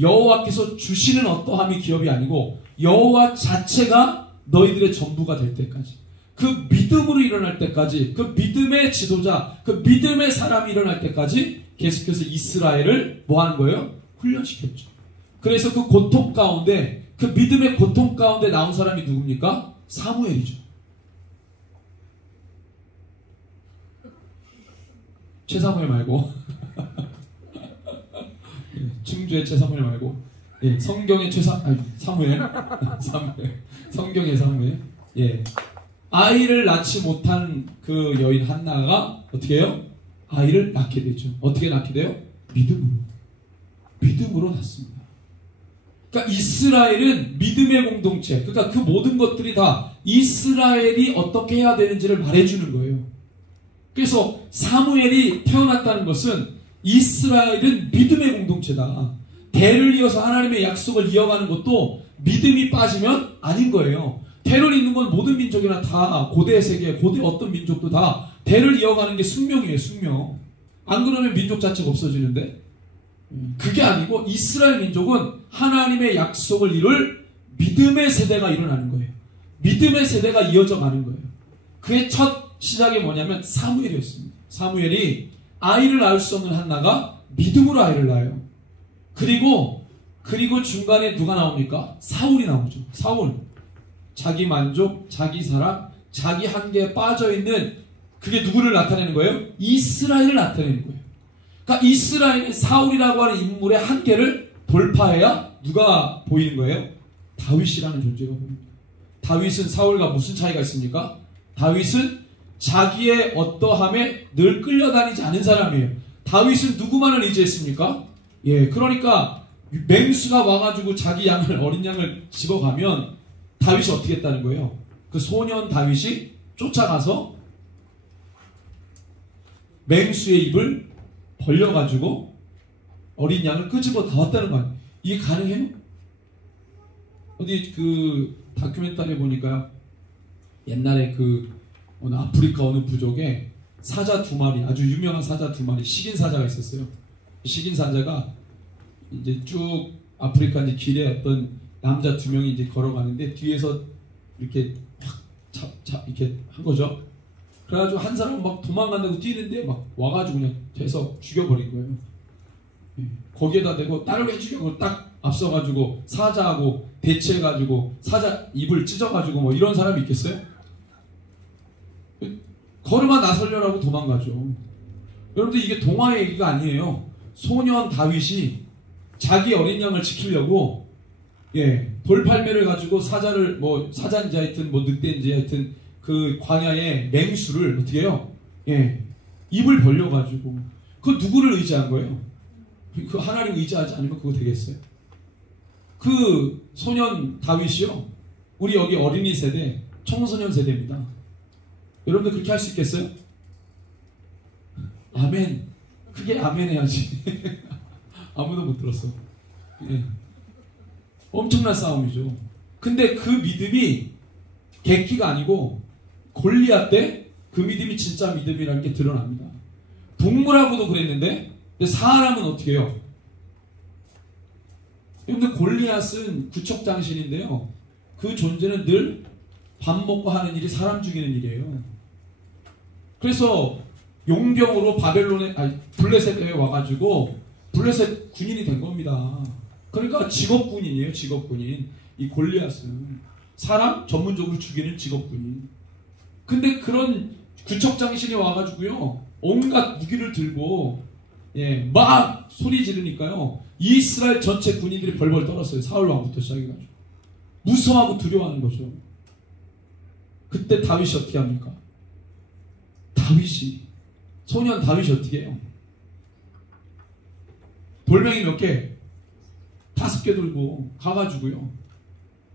여호와께서 주시는 어떠함이 기업이 아니고 여호와 자체가 너희들의 전부가 될 때까지, 그 믿음으로 일어날 때까지, 그 믿음의 지도자, 그 믿음의 사람이 일어날 때까지 계속해서 이스라엘을 뭐 하는 거예요? 훈련시켰죠. 그래서 그 고통 가운데, 그 믿음의 고통 가운데 나온 사람이 누굽니까? 사무엘이죠. 최사무엘 말고 충주의 최사무엘 말고 예, 성경의 사무엘. 사무엘. 성경의 사무엘. 예. 아이를 낳지 못한 그 여인 한나가 어떻게 해요? 아이를 낳게 되죠. 어떻게 낳게 돼요? 믿음으로. 믿음으로 낳습니다. 그러니까 이스라엘은 믿음의 공동체. 그러니까 그 모든 것들이 다 이스라엘이 어떻게 해야 되는지를 말해주는 거예요. 그래서 사무엘이 태어났다는 것은 이스라엘은 믿음의 공동체다. 대를 이어서 하나님의 약속을 이어가는 것도 믿음이 빠지면 아닌 거예요. 대를 잇는 건 모든 민족이나 다 고대 세계, 고대 어떤 민족도 다 대를 이어가는 게 숙명이에요. 숙명. 안 그러면 민족 자체가 없어지는데 그게 아니고 이스라엘 민족은 하나님의 약속을 이룰 믿음의 세대가 일어나는 거예요. 믿음의 세대가 이어져 가는 거예요. 그의 첫 시작이 뭐냐면 사무엘이었습니다. 사무엘이 아이를 낳을 수 없는 한나가 믿음으로 아이를 낳아요. 그리고 중간에 누가 나옵니까? 사울이 나오죠. 사울. 자기 만족, 자기 사랑, 자기 한계에 빠져있는 그게 누구를 나타내는 거예요? 이스라엘을 나타내는 거예요. 그러니까 이스라엘은 사울이라고 하는 인물의 한계를 돌파해야 누가 보이는 거예요? 다윗이라는 존재가 보입니다. 다윗은 사울과 무슨 차이가 있습니까? 다윗은 자기의 어떠함에 늘 끌려다니지 않은 사람이에요. 다윗은 누구만을 의지했습니까? 예, 그러니까 맹수가 와가지고 자기 어린 양을 집어가면 다윗이 어떻게 했다는 거예요? 그 소년 다윗이 쫓아가서 맹수의 입을 벌려가지고 어린 양을 끄집어 나왔다는 거예요. 이게 가능해요? 어디 그 다큐멘터리에 보니까요. 옛날에 그 어느 아프리카 어느 부족에 사자 2마리, 아주 유명한 사자 2마리, 식인 사자가 있었어요. 식인 사자가 이제 쭉 아프리카 이제 길에 어떤 남자 2명이 이제 걸어가는데 뒤에서 이렇게 이렇게 한 거죠. 그래가지고 한 사람은 막 도망간다고 뛰는데 막 와가지고 그냥 돼서 죽여버린 거예요. 거기에다 대고 나를 왜 죽여? 딱 앞서가지고 사자하고 대치해가지고 사자 입을 찢어가지고 뭐 이런 사람이 있겠어요? 걸음아 나설려라고 도망가죠. 여러분들 이게 동화의 얘기가 아니에요. 소년 다윗이 자기 어린 양을 지키려고 돌팔매를 가지고 사자를 뭐 사자인지 하여튼 뭐 늑대인지 하여튼 그 광야의 맹수를 어떻게 해요? 입을 벌려가지고 그 누구를 의지한 거예요? 그 하나님 의지하지 않으면 그거 되겠어요? 그 소년 다윗이요. 우리 여기 어린이 세대, 청소년 세대입니다. 여러분들 그렇게 할 수 있겠어요? 아멘. 그게 아멘 해야지. 아무도 못 들었어. 엄청난 싸움이죠. 근데 그 믿음이 객기가 아니고 골리앗 때 그 믿음이 진짜 믿음이라는 게 드러납니다. 동물하고도 그랬는데 근데 사람은 어떻게 해요? 여러분들 골리앗은 구척장신인데요. 그 존재는 늘 밥 먹고 하는 일이 사람 죽이는 일이에요. 그래서 용병으로 블레셋에 와가지고 블레셋 군인이 된 겁니다. 그러니까 직업군인이에요. 직업군인. 이 골리앗은 사람 전문적으로 죽이는 직업군인. 근데 그런 구척장신이 와가지고요 온갖 무기를 들고 막 소리 지르니까요 이스라엘 전체 군인들이 벌벌 떨었어요. 사울 왕부터 시작해가지고 무서워하고 두려워하는 거죠. 그때 다윗이 어떻게 합니까? 소년 다윗이 어떻게 해요? 돌멩이 몇 개? 5개 들고 가가지고요.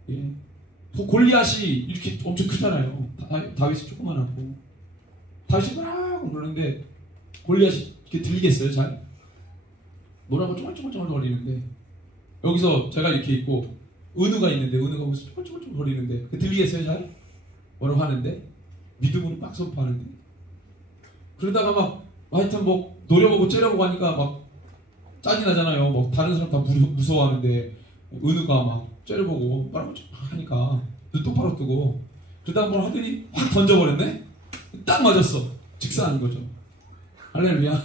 그 골리앗이 이렇게 엄청 크잖아요. 다윗이 조그만하고. 다윗이 뭐라고 그러는데 골리앗이 이렇게 들리겠어요? 잘? 뭐라고 쪼글쪼글 거리는데 여기서 제가 이렇게 있고 은우가 있는데 은우가 무슨 쪼글쪼글 거리는데 들리겠어요? 잘? 뭐라고 하는데 믿음으로 막 선포하는데 그러다가 막 하여튼 뭐 노려보고 째려보고 하니까 막 짜증 나잖아요. 뭐 다른 사람 다 무서워하는데 은우가 막 째려보고 뭐라고 하니까 눈 똑바로 뜨고 그러다가 뭘 하더니 확 던져버렸네? 딱 맞았어. 직사하는 거죠. 할렐루야.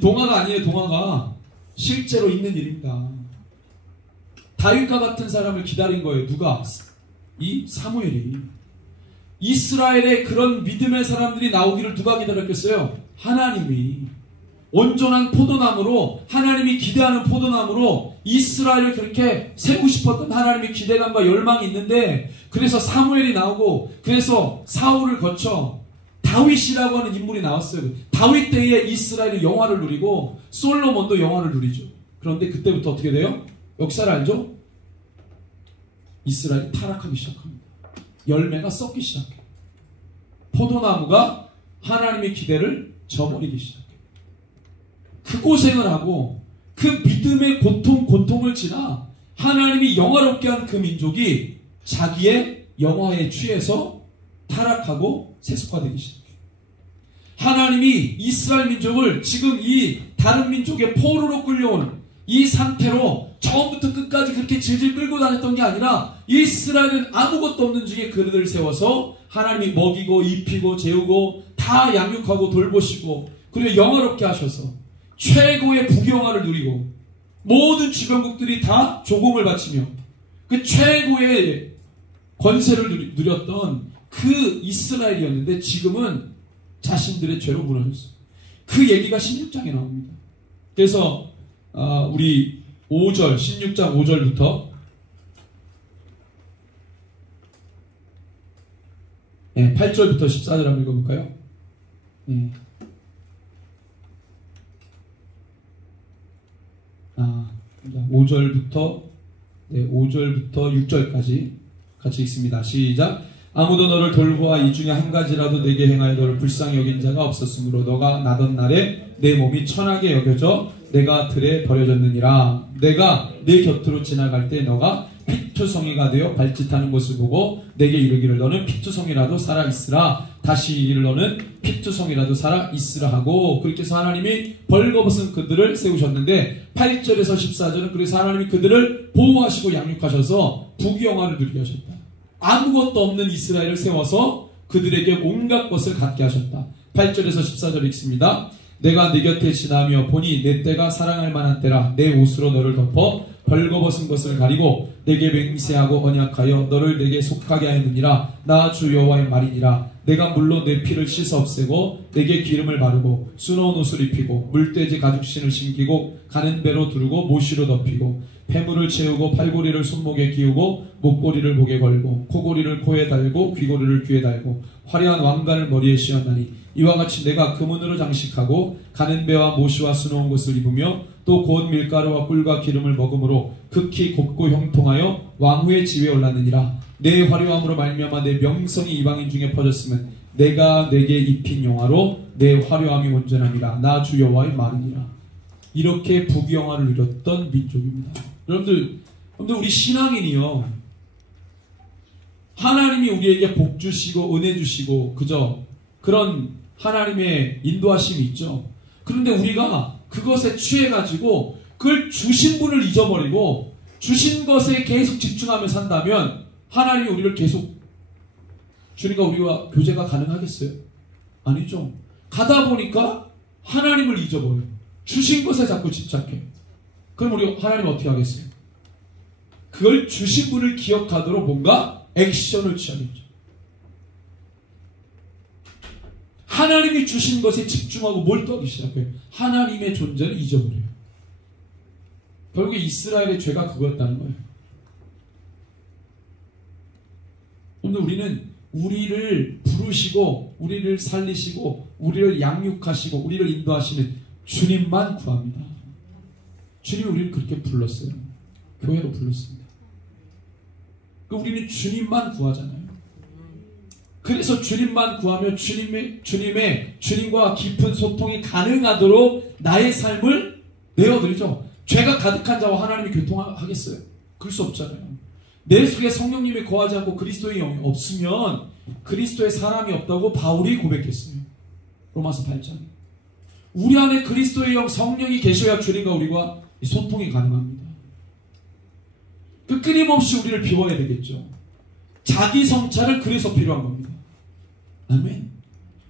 동화가 아니에요. 동화가 실제로 있는 일입니다. 다윗과 같은 사람을 기다린 거예요. 누가? 이 사무엘이. 이스라엘의 그런 믿음의 사람들이 나오기를 누가 기다렸겠어요? 하나님이. 온전한 포도나무로, 하나님이 기대하는 포도나무로 이스라엘을 그렇게 세우고 싶었던 하나님의 기대감과 열망이 있는데, 그래서 사무엘이 나오고, 그래서 사울을 거쳐 다윗이라고 하는 인물이 나왔어요. 다윗 때에 이스라엘이 영화를 누리고 솔로몬도 영화를 누리죠. 그런데 그때부터 어떻게 돼요? 역사를 알죠? 이스라엘이 타락하기 시작합니다. 열매가 썩기 시작해요. 포도나무가 하나님의 기대를 저버리기 시작해요. 그 고생을 하고 그 믿음의 고통을 지나 하나님이 영화롭게 한 그 민족이 자기의 영화에 취해서 타락하고 세속화되기 시작해요. 하나님이 이스라엘 민족을 지금 이 다른 민족의 포로로 끌려온 이 상태로 처음부터 끝까지 그렇게 질질 끌고 다녔던 게 아니라, 이스라엘은 아무것도 없는 중에 그들을 세워서 하나님이 먹이고 입히고 재우고 다 양육하고 돌보시고, 그리고 영화롭게 하셔서 최고의 부귀영화를 누리고 모든 주변국들이 다 조공을 바치며 그 최고의 권세를 누렸던 그 이스라엘이었는데, 지금은 자신들의 죄로 무너졌어요. 그 얘기가 16장에 나옵니다. 그래서 우리 5절, 16장 5절부터 8절부터 14절 한번 읽어볼까요? 5절부터 6절까지 같이 읽습니다. 시작. 아무도 너를 돌보아 이 중에 한 가지라도 내게 행하여 너를 불쌍히 여긴 자가 없었으므로 너가 나던 날에 내 몸이 천하게 여겨져 내가 들에 버려졌느니라. 내가 내 곁으로 지나갈 때 너가 피투성이가 되어 발짓하는 것을 보고 내게 이르기를 너는 피투성이라도 살아있으라. 다시 이르기를 너는 피투성이라도 살아있으라 하고, 그렇게 해서 하나님이 벌거벗은 그들을 세우셨는데, 8절에서 14절은 그래서 하나님이 그들을 보호하시고 양육하셔서 부귀영화를 누리게 하셨다. 아무것도 없는 이스라엘을 세워서 그들에게 온갖 것을 갖게 하셨다. 8절에서 14절 읽습니다. 내가 네 곁에 지나며 보니 내 때가 사랑할 만한 때라. 내 옷으로 너를 덮어 벌거벗은 것을 가리고 내게 맹세하고 언약하여 너를 내게 속하게 하였느니라. 나 주 여호와의 말이니라. 내가 물로 내 피를 씻어 없애고 내게 기름을 바르고 수놓은 옷을 입히고 물돼지 가죽신을 신기고 가는 배로 두르고 모시로 덮이고 폐물을 채우고 팔고리를 손목에 끼우고 목고리를 목에 걸고 코고리를 코에 달고 귀고리를 귀에 달고 화려한 왕관을 머리에 씌웠나니, 이와 같이 내가 금은으로 장식하고 가는 배와 모시와 수놓은 것을 입으며 또 곧 밀가루와 꿀과 기름을 먹음으로 극히 곱고 형통하여 왕후의 지위에 올랐느니라. 내 화려함으로 말미암아 내 명성이 이방인 중에 퍼졌으면 내가 내게 입힌 영화로 내 화려함이 온전함이라. 나 주 여호와의 말이니라. 이렇게 부귀영화를 누렸던 민족입니다. 여러분들 우리 신앙인이요, 하나님이 우리에게 복 주시고 은혜 주시고 그저 그런 하나님의 인도하심이 있죠. 그런데 우리가 그것에 취해가지고 그걸 주신 분을 잊어버리고 주신 것에 계속 집중하며 산다면 하나님이 우리를 계속 주님과 우리와 교제가 가능하겠어요? 아니죠. 가다 보니까 하나님을 잊어버려요. 주신 것에 자꾸 집착해. 그럼 우리 하나님 어떻게 하겠어요? 그걸 주신 분을 기억하도록 뭔가 액션을 취하겠죠. 하나님이 주신 것에 집중하고 몰두하기 시작해요. 하나님의 존재를 잊어버려요. 결국에 이스라엘의 죄가 그거였다는 거예요. 근데 우리는 우리를 부르시고 우리를 살리시고 우리를 양육하시고 우리를 인도하시는 주님만 구합니다. 주님이 우리를 그렇게 불렀어요. 교회로 불렀습니다. 우리는 주님만 구하잖아요. 그래서 주님만 구하며 주님과 깊은 소통이 가능하도록 나의 삶을 내어드리죠. 죄가 가득한 자와 하나님이 교통하겠어요? 그럴 수 없잖아요. 내 속에 성령님이 거하지 않고 그리스도의 영이 없으면 그리스도의 사람이 없다고 바울이 고백했어요. 로마서 8장. 우리 안에 그리스도의 영 성령이 계셔야 주님과 우리가 소통이 가능합니다. 그 끊임없이 우리를 비워야 되겠죠. 자기 성찰은 그래서 필요한 겁니다. 아멘.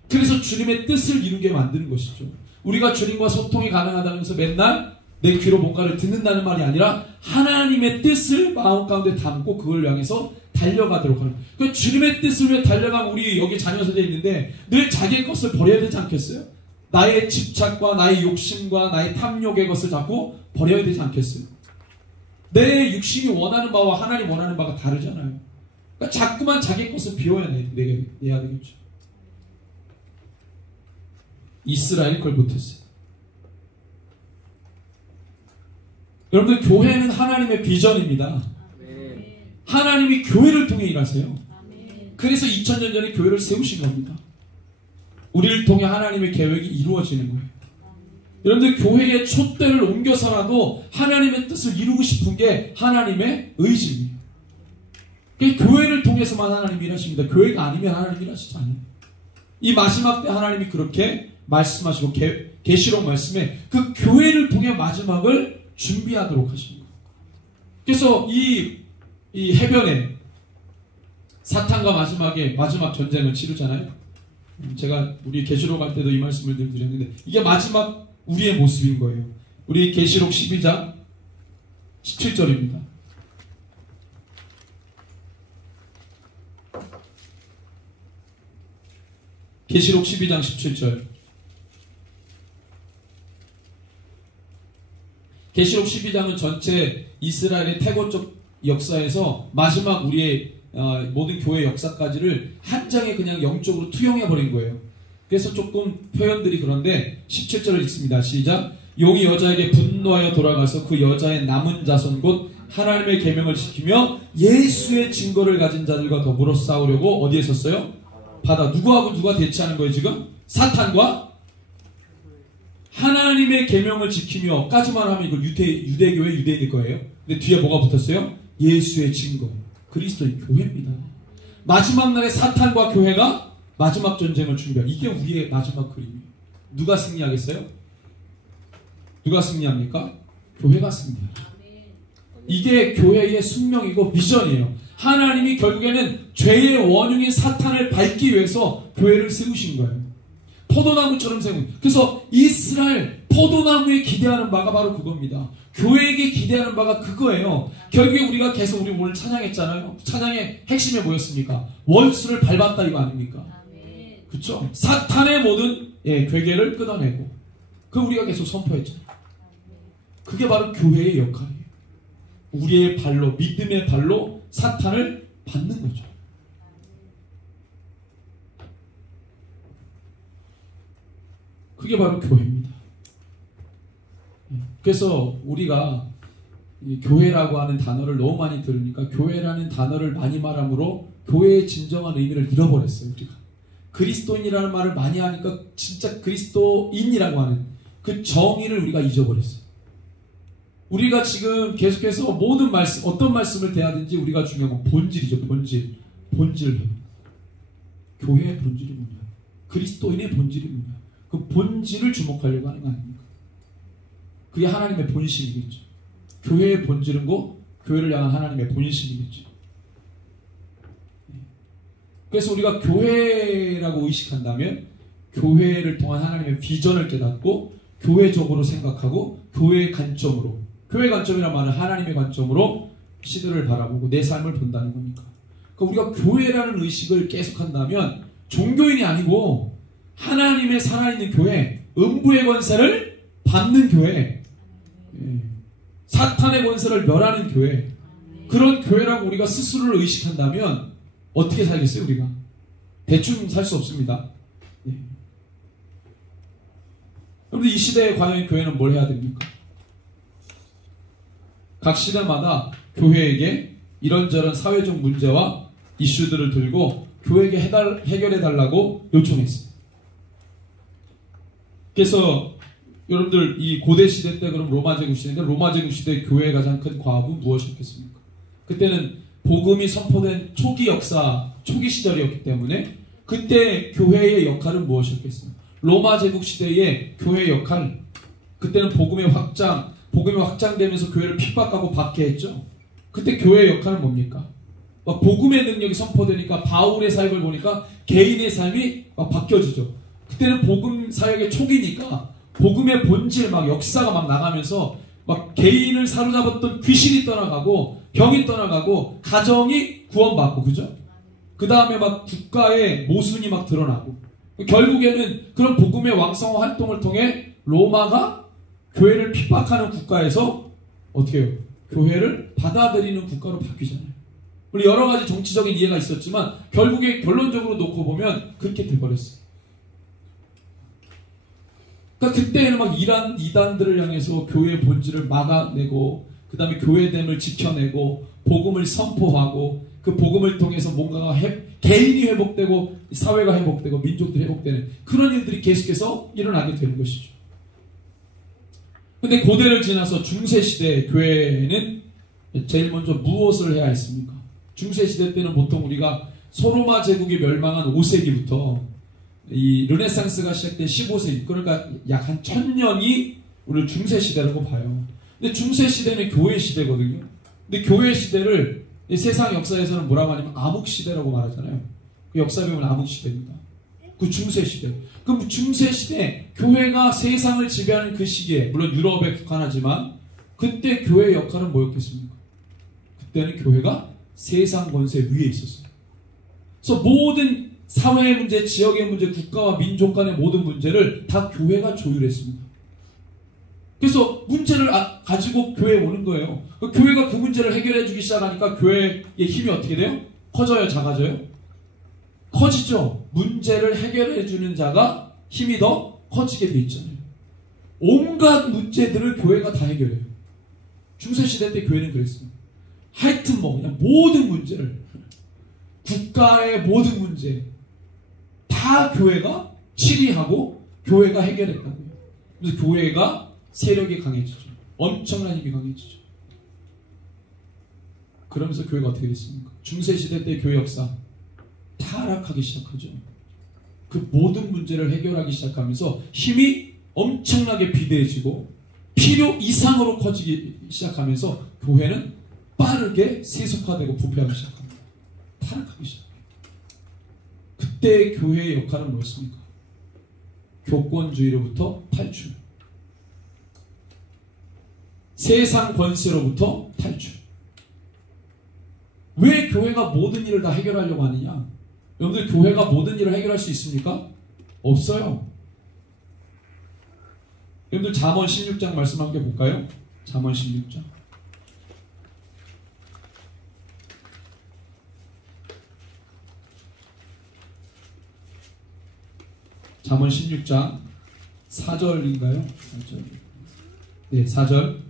그래서 주님의 뜻을 이루게 만드는 것이죠. 우리가 주님과 소통이 가능하다면서 맨날 내 귀로 뭔가를 듣는다는 말이 아니라 하나님의 뜻을 마음 가운데 담고 그걸 향해서 달려가도록 하는. 주님의 뜻을 위해 달려가면 우리 여기 자녀 세대 있는데 늘 자기의 것을 버려야 되지 않겠어요? 나의 집착과 나의 욕심과 나의 탐욕의 것을 자꾸 버려야 되지 않겠어요? 내 육신이 원하는 바와 하나님 원하는 바가 다르잖아요. 그러니까 자꾸만 자기 것을 비워야 내야 되겠죠. 이스라엘이 그걸 못했어요. 여러분들, 교회는 하나님의 비전입니다. 하나님이 교회를 통해 일하세요. 그래서 2000년 전에 교회를 세우신 겁니다. 우리를 통해 하나님의 계획이 이루어지는 거예요. 여러분들, 교회의 촛대를 옮겨서라도 하나님의 뜻을 이루고 싶은 게 하나님의 의지입니다. 교회를 통해서만 하나님이 일하십니다. 교회가 아니면 하나님이 일하시지 않아요. 이 마지막 때 하나님이 그렇게 말씀하시고 계시록 말씀에 그 교회를 통해 마지막을 준비하도록 하십니다. 그래서 이 해변에 사탄과 마지막 전쟁을 치르잖아요. 제가 우리 계시록 할 때도 이 말씀을 드렸는데 이게 마지막 우리의 모습인 거예요. 우리 계시록 12장 17절입니다. 계시록 12장 17절. 계시록 12장은 전체 이스라엘의 태고적 역사에서 마지막 우리의 모든 교회 역사까지를 한 장에 그냥 영적으로 투영해버린 거예요. 그래서 조금 표현들이 그런데 17절을 읽습니다. 시작. 용이 여자에게 분노하여 돌아가서 그 여자의 남은 자손 곧 하나님의 계명을 지키며 예수의 증거를 가진 자들과 더불어 싸우려고 어디에 섰어요? 바다. 누구하고 누가 대치하는 거예요 지금? 사탄과 하나님의 계명을 지키며 까지만 하면 이거 유대교의 유대인일 거예요. 근데 뒤에 뭐가 붙었어요? 예수의 증거. 그리스도의 교회입니다. 마지막 날에 사탄과 교회가 마지막 전쟁을 준비한, 이게 우리의 마지막 그림이에요. 누가 승리하겠어요? 누가 승리합니까? 교회가 승리합니다. 이게 교회의 숙명이고 미션이에요. 하나님이 결국에는 죄의 원흉인 사탄을 밟기 위해서 교회를 세우신 거예요. 포도나무처럼 세운. 그래서 이스라엘 포도나무에 기대하는 바가 바로 그겁니다. 교회에게 기대하는 바가 그거예요. 결국에 우리가 계속 우리 오늘 찬양했잖아요. 찬양의 핵심이 뭐였습니까? 원수를 밟았다 이거 아닙니까? 그렇죠? 사탄의 모든 괴계를 끊어내고 그 우리가 계속 선포했잖아요. 그게 바로 교회의 역할이에요. 우리의 발로, 믿음의 발로 사탄을 받는 거죠. 그게 바로 교회입니다. 그래서 우리가 교회라고 하는 단어를 너무 많이 들으니까 교회라는 단어를 많이 말함으로 교회의 진정한 의미를 잃어버렸어요. 우리가 그리스도인이라는 말을 많이 하니까 진짜 그리스도인이라고 하는 그 정의를 우리가 잊어버렸어요. 우리가 지금 계속해서 모든 말씀, 어떤 말씀을 대하든지 우리가 중요한 건 본질이죠. 본질을. 교회의 본질이 뭐냐? 그리스도인의 본질이 뭐냐? 그 본질을 주목하려고 하는 거 아닙니까? 그게 하나님의 본심이겠죠. 교회의 본질은 교회를 향한 하나님의 본심이겠죠. 그래서 우리가 교회라고 의식한다면 교회를 통한 하나님의 비전을 깨닫고 교회적으로 생각하고 교회의 관점으로, 교회 관점이란 말은 하나님의 관점으로 시대를 바라보고 내 삶을 본다는 겁니까? 그러니까 우리가 교회라는 의식을 계속한다면 종교인이 아니고 하나님의 살아있는 교회, 음부의 권세를 받는 교회, 사탄의 권세를 멸하는 교회, 그런 교회라고 우리가 스스로를 의식한다면 어떻게 살겠어요? 우리가 대충 살 수 없습니다. 그런데 이 시대에 과연 교회는 뭘 해야 됩니까? 각 시대마다 교회에게 이런저런 사회적 문제와 이슈들을 들고 교회에게 해결해달라고 요청했어요. 그래서 여러분들 이 고대 시대 때 그럼 로마 제국 시대인데 로마 제국 시대 교회의 가장 큰 과업은 무엇이었겠습니까? 그때는 복음이 선포된 초기 역사, 초기 시절이었기 때문에 그때 교회의 역할은 무엇이었겠습니까? 로마 제국 시대의 교회의 역할, 그때는 복음이 확장되면서 교회를 핍박하고 박해했죠. 그때 교회의 역할은 뭡니까? 막 복음의 능력이 선포되니까 바울의 사역을 보니까 개인의 삶이 막 바뀌어지죠. 그때는 복음 사역의 초기니까 복음의 본질 막 역사가 막 나가면서 막 개인을 사로잡았던 귀신이 떠나가고 병이 떠나가고 가정이 구원받고, 그죠? 그 다음에 막 국가의 모순이 막 드러나고 결국에는 그런 복음의 왕성한 활동을 통해 로마가 교회를 핍박하는 국가에서 어떻게 해요? 교회를 받아들이는 국가로 바뀌잖아요. 물론 여러 가지 정치적인 이해가 있었지만 결국에 결론적으로 놓고 보면 그렇게 돼버렸어요. 그러니까 그때는 막 이단들을 향해서 교회의 본질을 막아내고 그 다음에 교회됨을 지켜내고 복음을 선포하고 그 복음을 통해서 뭔가가 개인이 회복되고 사회가 회복되고 민족들이 회복되는 그런 일들이 계속해서 일어나게 되는 것이죠. 근데 고대를 지나서 중세시대 교회는 제일 먼저 무엇을 해야 했습니까? 중세시대 때는 보통 우리가 소로마 제국이 멸망한 5세기부터 이 르네상스가 시작된 15세기, 그러니까 약 한 1000년이 우리를 중세시대라고 봐요. 근데 중세시대는 교회시대거든요. 근데 교회시대를 세상 역사에서는 뭐라고 하냐면 암흑시대라고 말하잖아요. 그 역사 배우면 암흑시대입니다. 그 중세시대. 그럼 중세시대 교회가 세상을 지배하는 그 시기에 물론 유럽에 국한하지만 그때 교회의 역할은 뭐였겠습니까? 그때는 교회가 세상 권세 위에 있었어요. 그래서 모든 사회의 문제, 지역의 문제, 국가와 민족 간의 모든 문제를 다 교회가 조율했습니다. 그래서 문제를 가지고 교회에 오는 거예요. 교회가 그 문제를 해결해 주기 시작하니까 교회의 힘이 어떻게 돼요? 커져요? 작아져요? 커지죠. 문제를 해결해 주는 자가 힘이 더 커지게 돼 있잖아요. 온갖 문제들을 교회가 다 해결해요. 중세시대 때 교회는 그랬습니다. 하여튼 뭐 그냥 모든 문제를, 국가의 모든 문제 다 교회가 치리하고 교회가 해결했다고요. 그래서 교회가 세력이 강해지죠. 엄청난 힘이 강해지죠. 그러면서 교회가 어떻게 됐습니까? 중세시대 때 교회 역사 타락하기 시작하죠. 그 모든 문제를 해결하기 시작하면서 힘이 엄청나게 비대해지고 필요 이상으로 커지기 시작하면서 교회는 빠르게 세속화되고 부패하기 시작합니다. 타락하기 시작합니다. 그때 교회의 역할은 뭐였습니까? 교권주의로부터 탈출, 세상 권세로부터 탈출. 왜 교회가 모든 일을 다 해결하려고 하느냐? 여러분들 교회가 모든 일을 해결할 수 있습니까? 없어요. 여러분들 잠언 16장 말씀 함께 볼까요? 잠언 16장. 잠언 16장 4절인가요? 4절. 네, 4절.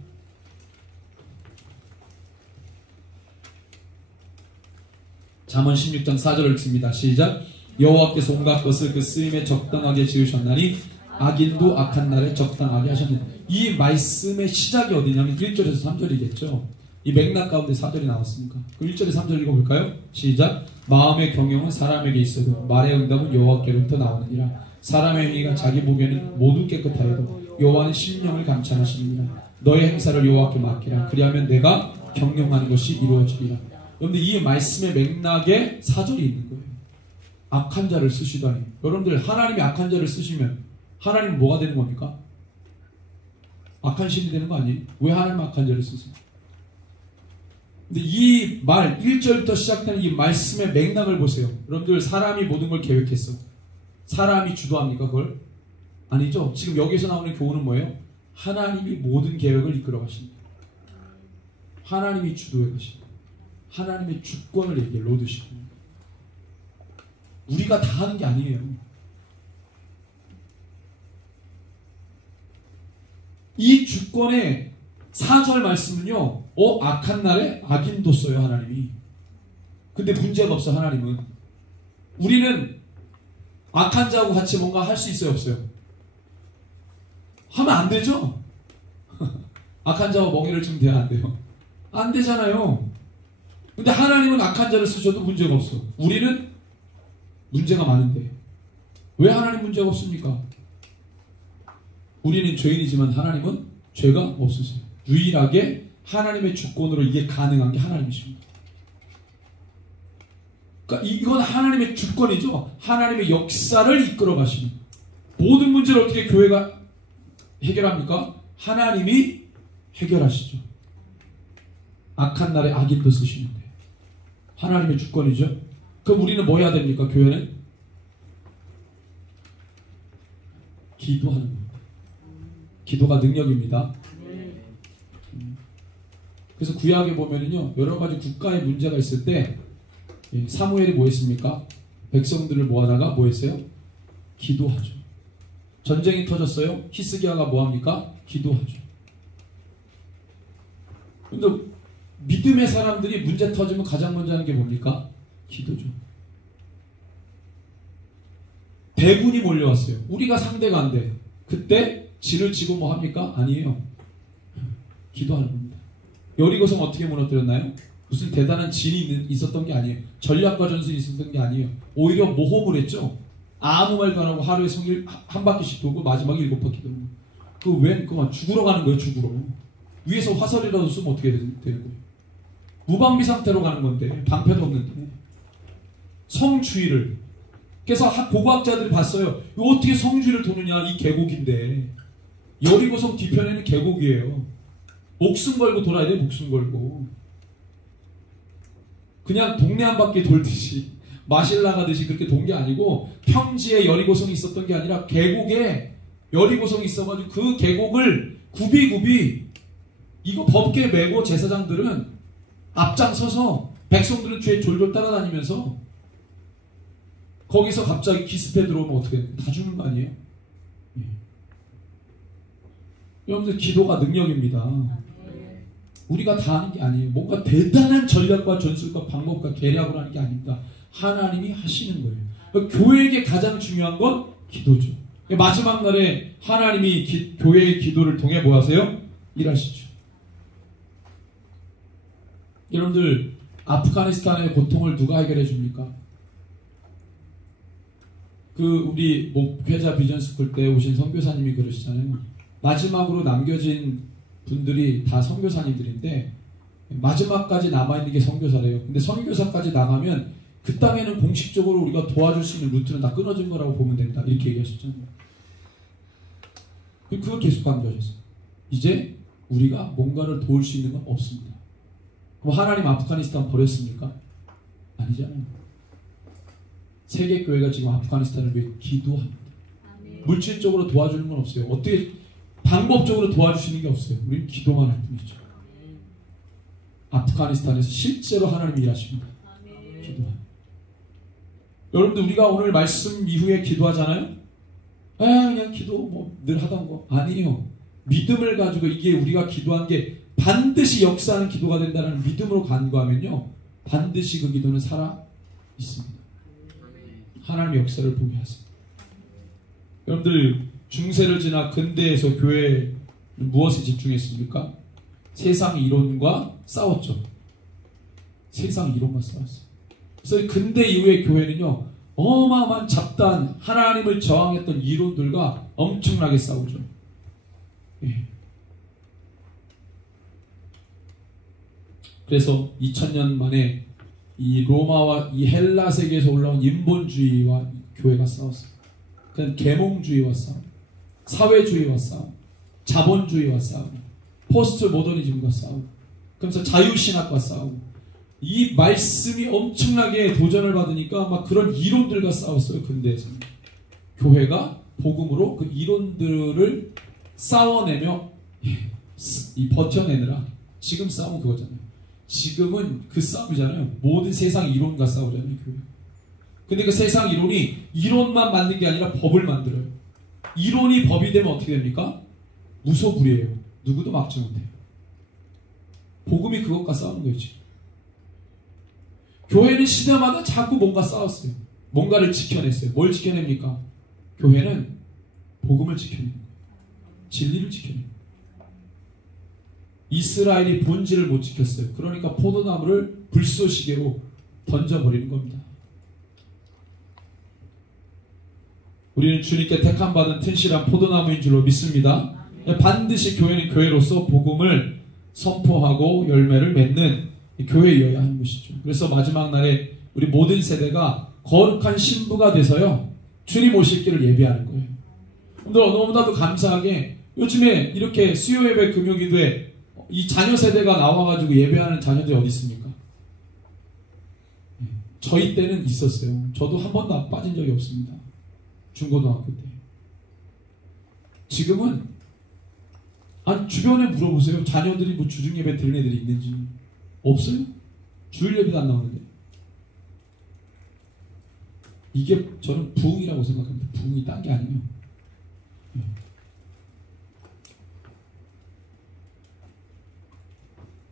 잠언 16장 4절을 읽습니다. 시작. 여호와께서 온갖 것을 그 쓰임에 적당하게 지으셨나니 악인도 악한 날에 적당하게 하셨느니라. 이 말씀의 시작이 어디냐면 1절에서 3절이겠죠. 이 맥락 가운데 4절이 나왔으니까 그 1절에 3절 읽어볼까요? 시작. 마음의 경영은 사람에게 있어도 말의 응답은 여호와께로부터 나오느니라. 사람의 행위가 자기 보기에는 모두 깨끗하여도 여호와는 심령을 감찰하시느니라. 너의 행사를 여호와께 맡기라. 그리하면 내가 경영하는 것이 이루어지리라. 여러분들 이 말씀의 맥락에 4절이 있는 거예요. 악한 자를 쓰시다니. 여러분들 하나님이 악한 자를 쓰시면 하나님은 뭐가 되는 겁니까? 악한 신이 되는 거 아니에요? 왜 하나님 악한 자를 쓰세요? 근데 이 말 1절부터 시작되는 이 말씀의 맥락을 보세요. 여러분들 사람이 모든 걸 계획했어. 사람이 주도합니까 그걸? 아니죠. 지금 여기서 나오는 교훈은 뭐예요? 하나님이 모든 계획을 이끌어 가십니다. 하나님이 주도해 가십니다. 하나님의 주권을 얘기해 로드십니다. 우리가 다 하는 게 아니에요. 이 주권의 4절 말씀은요, 악한 날에 악인도 써요, 하나님이. 근데 문제가 없어, 하나님은. 우리는 악한 자하고 같이 뭔가 할 수 있어요, 없어요? 하면 안 되죠? 악한 자와 멍에를 치면 돼야 안 돼요? 안 되잖아요. 근데 하나님은 악한 자를 쓰셔도 문제가 없어. 우리는 문제가 많은데. 왜 하나님 문제가 없습니까? 우리는 죄인이지만 하나님은 죄가 없으세요. 유일하게 하나님의 주권으로 이게 가능한 게 하나님이십니다. 그러니까 이건 하나님의 주권이죠. 하나님의 역사를 이끌어 가시는. 모든 문제를 어떻게 교회가 해결합니까? 하나님이 해결하시죠. 악한 날에 악인도 쓰시는데. 하나님의 주권이죠. 그럼 우리는 뭐 해야 됩니까? 교회는? 기도하는 겁니다. 기도가 능력입니다. 그래서 구약에 보면은요, 여러 가지 국가의 문제가 있을 때 사무엘이 뭐 했습니까? 백성들을 모아다가 뭐 했어요? 기도하죠. 전쟁이 터졌어요. 히스기야가 뭐 합니까? 기도하죠. 근데 믿음의 사람들이 문제 터지면 가장 먼저 하는 게 뭡니까? 기도죠. 대군이 몰려왔어요. 우리가 상대가 안 돼. 그때 지를 치고 뭐 합니까? 아니에요. 기도하는 겁니다. 여리고성 어떻게 무너뜨렸나요? 무슨 대단한 진이 있었던 게 아니에요. 전략과 전술이 있었던 게 아니에요. 오히려 모험을 했죠. 아무 말도 안 하고 하루에 성일 한 바퀴씩 돌고 마지막에 7바퀴 돌고. 그만 죽으러 가는 거예요. 죽으러. 위에서 화살이라도 쏘면 어떻게 되는 거예요? 무방비 상태로 가는 건데 방패도 없는데 성주의를. 그래서 고고학자들이 봤어요. 이거 어떻게 성주의를 도느냐. 이 계곡인데 여리고성 뒤편에는 계곡이에요. 목숨 걸고 돌아야 돼. 목숨 걸고. 그냥 동네 한 바퀴 돌듯이 마실 나가듯이 그렇게 돈 게 아니고 평지에 여리고성이 있었던 게 아니라 계곡에 여리고성이 있어가지고 그 계곡을 굽이 이거 법계 메고 제사장들은 앞장서서 백성들은 죄 졸졸 따라다니면서 거기서 갑자기 기습해 들어오면 어떻게 돼요? 다 죽는 거 아니에요? 예. 여러분들 기도가 능력입니다. 우리가 다 하는 게 아니에요. 뭔가 대단한 전략과 전술과 방법과 계략을 하는 게 아닙니다. 하나님이 하시는 거예요. 교회에게 가장 중요한 건 기도죠. 마지막 날에 하나님이 교회의 기도를 통해 뭐 하세요? 일하시죠. 여러분들 아프가니스탄의 고통을 누가 해결해 줍니까? 우리 목회자 비전스쿨 때 오신 선교사님이 그러시잖아요. 마지막으로 남겨진 분들이 다 선교사님들인데 마지막까지 남아있는 게 선교사래요. 근데 선교사까지 나가면 그 땅에는 공식적으로 우리가 도와줄 수 있는 루트는 다 끊어진 거라고 보면 된다. 이렇게 얘기하셨잖아요. 그걸 계속 강조하셨어요. 이제 우리가 뭔가를 도울 수 있는 건 없습니다. 그럼 하나님 아프가니스탄 버렸습니까? 아니잖아요. 세계교회가 지금 아프가니스탄을 위해 기도합니다. 물질적으로 도와주는 건 없어요. 어떻게 방법적으로 도와주시는 게 없어요. 우리는 기도만 할 뿐이죠. 아프가니스탄에서 실제로 하나님이 일하십니다. 기도합니다. 여러분들 우리가 오늘 말씀 이후에 기도하잖아요. 그냥 기도 늘 하던 거 아니에요. 믿음을 가지고 이게 우리가 기도한 게 반드시 역사하는 기도가 된다는 믿음으로 간구하면요, 반드시 그 기도는 살아 있습니다. 하나님의 역사를 보게 하세요. 여러분들 중세를 지나 근대에서 교회는 무엇에 집중했습니까? 세상 이론과 싸웠죠. 세상 이론과 싸웠어요. 그래서 근대 이후의 교회는요, 어마어마한 잡다한 하나님을 저항했던 이론들과 엄청나게 싸우죠. 예. 그래서 2000년 만에 이 로마와 이 헬라 세계에서 올라온 인본주의와 교회가 싸웠어요. 그냥 계몽주의와 싸움, 사회주의와 싸움, 자본주의와 싸움, 포스트 모더니즘과 싸움, 그러면서 자유신학과 싸움. 이 말씀이 엄청나게 도전을 받으니까 막 그런 이론들과 싸웠어요. 근대에서는. 교회가 복음으로 그 이론들을 싸워내며 버텨내느라. 지금 싸움은 그거잖아요. 지금은 그 싸움이잖아요. 모든 세상 이론과 싸우잖아요. 교회. 근데 그 세상 이론이 이론만 만든 게 아니라 법을 만들어요. 이론이 법이 되면 어떻게 됩니까? 무소불위예요. 누구도 막지 못해요. 복음이 그것과 싸우는 거예요. 지금. 교회는 시대마다 자꾸 뭔가 싸웠어요. 뭔가를 지켜냈어요. 뭘 지켜냅니까? 교회는 복음을 지켜냅니다. 진리를 지켜냅니다. 이스라엘이 본질을 못 지켰어요. 그러니까 포도나무를 불쏘시개로 던져버리는 겁니다. 우리는 주님께 택함받은 튼실한 포도나무인 줄로 믿습니다. 반드시 교회는 교회로서 복음을 선포하고 열매를 맺는 교회여야 하는 것이죠. 그래서 마지막 날에 우리 모든 세대가 거룩한 신부가 돼서요, 주님 오실 길을 예배하는 거예요. 너무나도 감사하게 요즘에 이렇게 수요 예배, 금요 기도에 이 자녀 세대가 나와가지고 예배하는 자녀들이 어디 있습니까? 저희 때는 있었어요. 저도 한 번도 빠진 적이 없습니다. 중고등학교 때. 지금은 주변에 물어보세요. 자녀들이 뭐 주중 예배 드리는 애들이 있는지. 없어요? 주일 예배도 안 나오는데. 이게 저는 부흥이라고 생각합니다. 부흥이 딴 게 아니에요.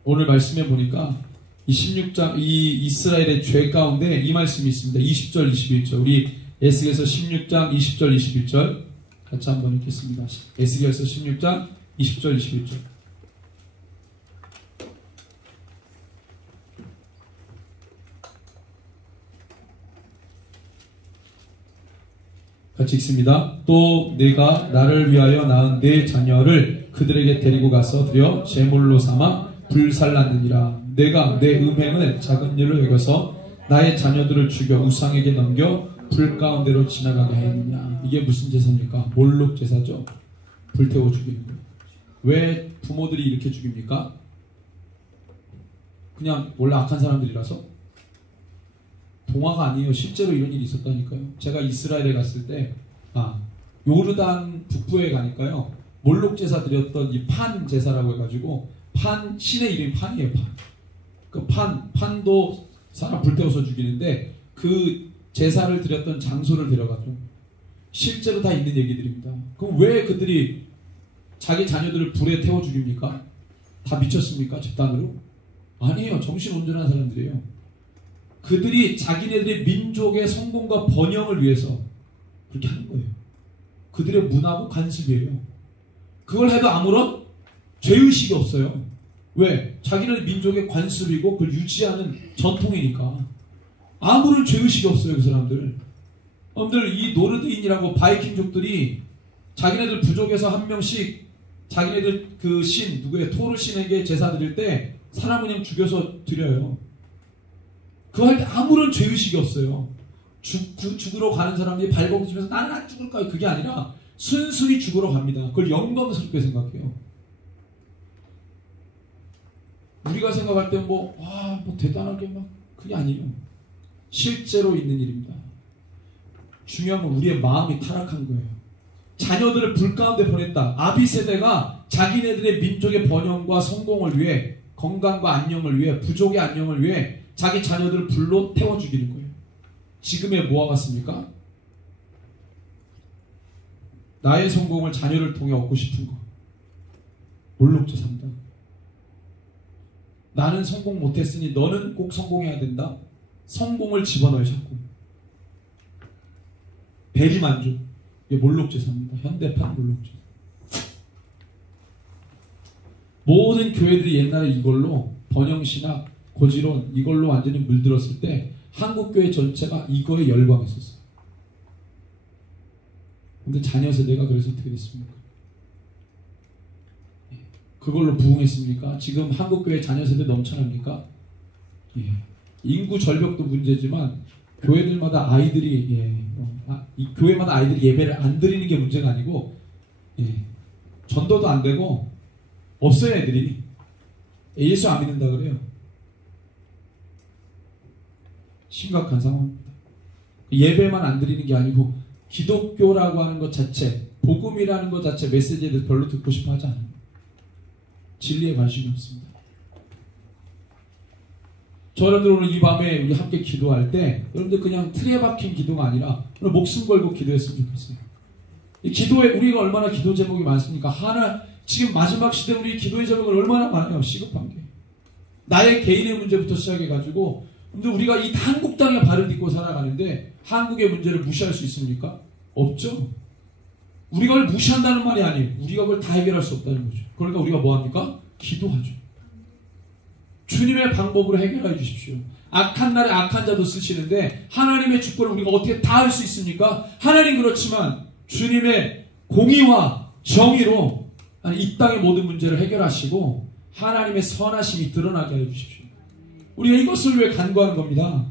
오늘 말씀해 보니까 이 16장 이 이스라엘의 죄 가운데 이 말씀이 있습니다. 20절 21절 우리 에스겔서 16장 20절 21절 같이 한번 읽겠습니다. 에스겔서 16장 20절 21절 같이 읽습니다. 또 내가 나를 위하여 낳은 내 자녀를 그들에게 데리고 가서 드려 제물로 삼아 불살랐느니라. 내가 내 음행을 작은 일로 여겨서 나의 자녀들을 죽여 우상에게 넘겨 불 가운데로 지나가게 하였느냐. 이게 무슨 제사입니까? 몰록 제사죠. 불태워 죽이는 거예요. 왜 부모들이 이렇게 죽입니까? 그냥 원래 악한 사람들이라서? 동화가 아니에요. 실제로 이런 일이 있었다니까요. 제가 이스라엘에 갔을 때 요르단 북부에 가니까요. 몰록 제사 드렸던 이 판 제사라고 해가지고 신의 이름이 판이에요. 그 판도 사람 불태워서 죽이는데 그 제사를 드렸던 장소를 데려가죠. 실제로 다 있는 얘기들입니다. 그럼 왜 그들이 자기 자녀들을 불에 태워 죽입니까? 다 미쳤습니까? 집단으로? 아니에요. 정신 온전한 사람들이에요. 그들이 자기네들의 민족의 성공과 번영을 위해서 그렇게 하는 거예요. 그들의 문화고 관습이에요. 그걸 해도 아무런 죄의식이 없어요. 왜? 자기네 민족의 관습이고 그걸 유지하는 전통이니까. 아무런 죄의식이 없어요. 그 사람들. 여러분들 이 노르드인이라고 바이킹족들이 자기네들 부족에서 한 명씩 자기네들 그 신 누구의 토르 신에게 제사 드릴 때 사람 그냥 죽여서 드려요. 그거 할 때 아무런 죄의식이 없어요. 죽으러 가는 사람들이 발버둥치면서 나는 안 죽을까요? 그게 아니라 순순히 죽으러 갑니다. 그걸 영광스럽게 생각해요. 우리가 생각할 때 뭐 대단하게 막 그게 아니에요. 실제로 있는 일입니다. 중요한 건 우리의 마음이 타락한 거예요. 자녀들을 불 가운데 보냈다. 아비 세대가 자기네들의 민족의 번영과 성공을 위해 건강과 안녕을 위해 부족의 안녕을 위해 자기 자녀들을 불로 태워 죽이는 거예요. 지금의 뭐와 같습니까? 나의 성공을 자녀를 통해 얻고 싶은 거. 몰록제사입니다. 나는 성공 못했으니 너는 꼭 성공해야 된다. 성공을 집어넣어요. 자꾸. 대리만족. 이게 몰록제사입니다. 현대판 몰록제사. 모든 교회들이 옛날에 이걸로 번영신학, 고지론 이걸로 완전히 물들었을 때 한국교회 전체가 이거에 열광했었어요. 근데 자녀 세대가 그래서 어떻게 됐습니까? 그걸로 부흥했습니까? 지금 한국교회 자녀 세대 넘쳐납니까? 인구 절벽도 문제지만 교회들마다 아이들이 교회마다 아이들이 예배를 안 드리는 게 문제가 아니고 전도도 안 되고 없어요. 애들이 예수 안 믿는다 그래요. 심각한 상황입니다. 예배만 안 드리는 게 아니고 기독교라고 하는 것 자체, 복음이라는 것 자체 메시지에 대해서 별로 듣고 싶어 하지 않아요. 진리에 관심이 없습니다. 여러분들 오늘 이 밤에 우리 함께 기도할 때 여러분들 그냥 틀에 박힌 기도가 아니라 오늘 목숨 걸고 기도했으면 좋겠어요. 이 기도에 우리가 얼마나 기도 제목이 많습니까? 지금 마지막 시대 우리 기도의 제목은 얼마나 많아요. 시급한 게. 나의 개인의 문제부터 시작해가지고 근데 우리가 이 한국 땅에 발을 딛고 살아가는데 한국의 문제를 무시할 수 있습니까? 없죠. 우리가 그걸 무시한다는 말이 아니에요. 우리가 그걸 다 해결할 수 없다는 거죠. 그러니까 우리가 뭐합니까? 기도하죠. 주님의 방법으로 해결해 주십시오. 악한 날에 악한 자도 쓰시는데 하나님의 주권을 우리가 어떻게 다 할 수 있습니까? 하나님 그렇지만 주님의 공의와 정의로 이 땅의 모든 문제를 해결하시고 하나님의 선하심이 드러나게 해 주십시오. 우리가 이것을 위해 간구하는 겁니다.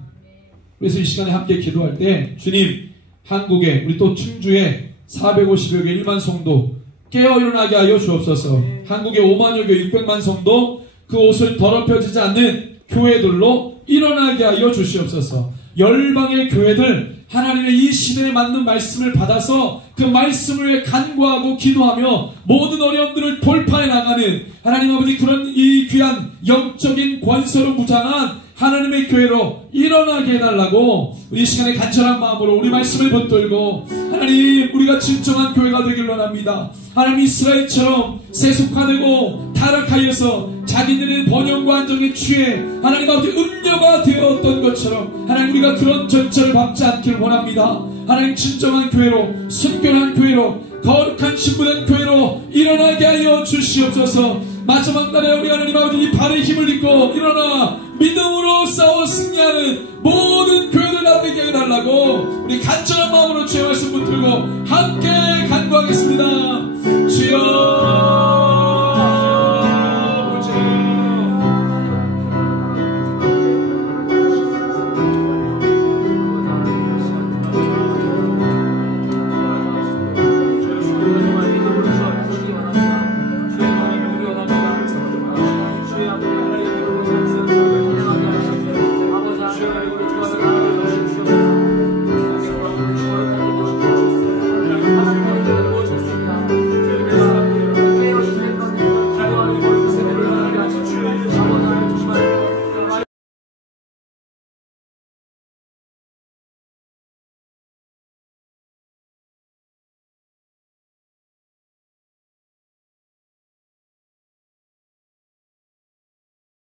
그래서 이 시간에 함께 기도할 때 주님 한국에 우리 또 충주에 450여 개 1만 성도 깨어 일어나게 하여 주옵소서. 한국에 5만여 개 600만 성도 그 옷을 더럽혀지지 않는 교회들로 일어나게 하여 주시옵소서. 열방의 교회들 하나님의 이 시대에 맞는 말씀을 받아서 그 말씀을 위해 간구하고 기도하며 모든 어려움들을 돌파해 나가는 하나님 아버지 그런 이 귀한 영적인 권세로 무장한 하나님의 교회로 일어나게 해달라고 이 시간에 간절한 마음으로 우리 말씀을 붙들고 하나님 우리가 진정한 교회가 되길 원합니다. 하나님 이스라엘처럼 세속화되고 타락하여서 자기들의 번영과 안정에 취해 하나님 아버지 음녀가 되었던 것처럼 하나님 우리가 그런 절차를 밟지 않기를 원합니다. 하나님 진정한 교회로 순결한 교회로 거룩한 신부된 교회로 일어나게 하여 주시옵소서. 마지막 날에 우리 하나님 아버지 이 발의 힘을 입고 일어나 믿음으로 싸워 승리하는 모든 교회들 다 되게 해달라고 우리 간절한 마음으로 주의 말씀 붙들고 함께 간구하겠습니다.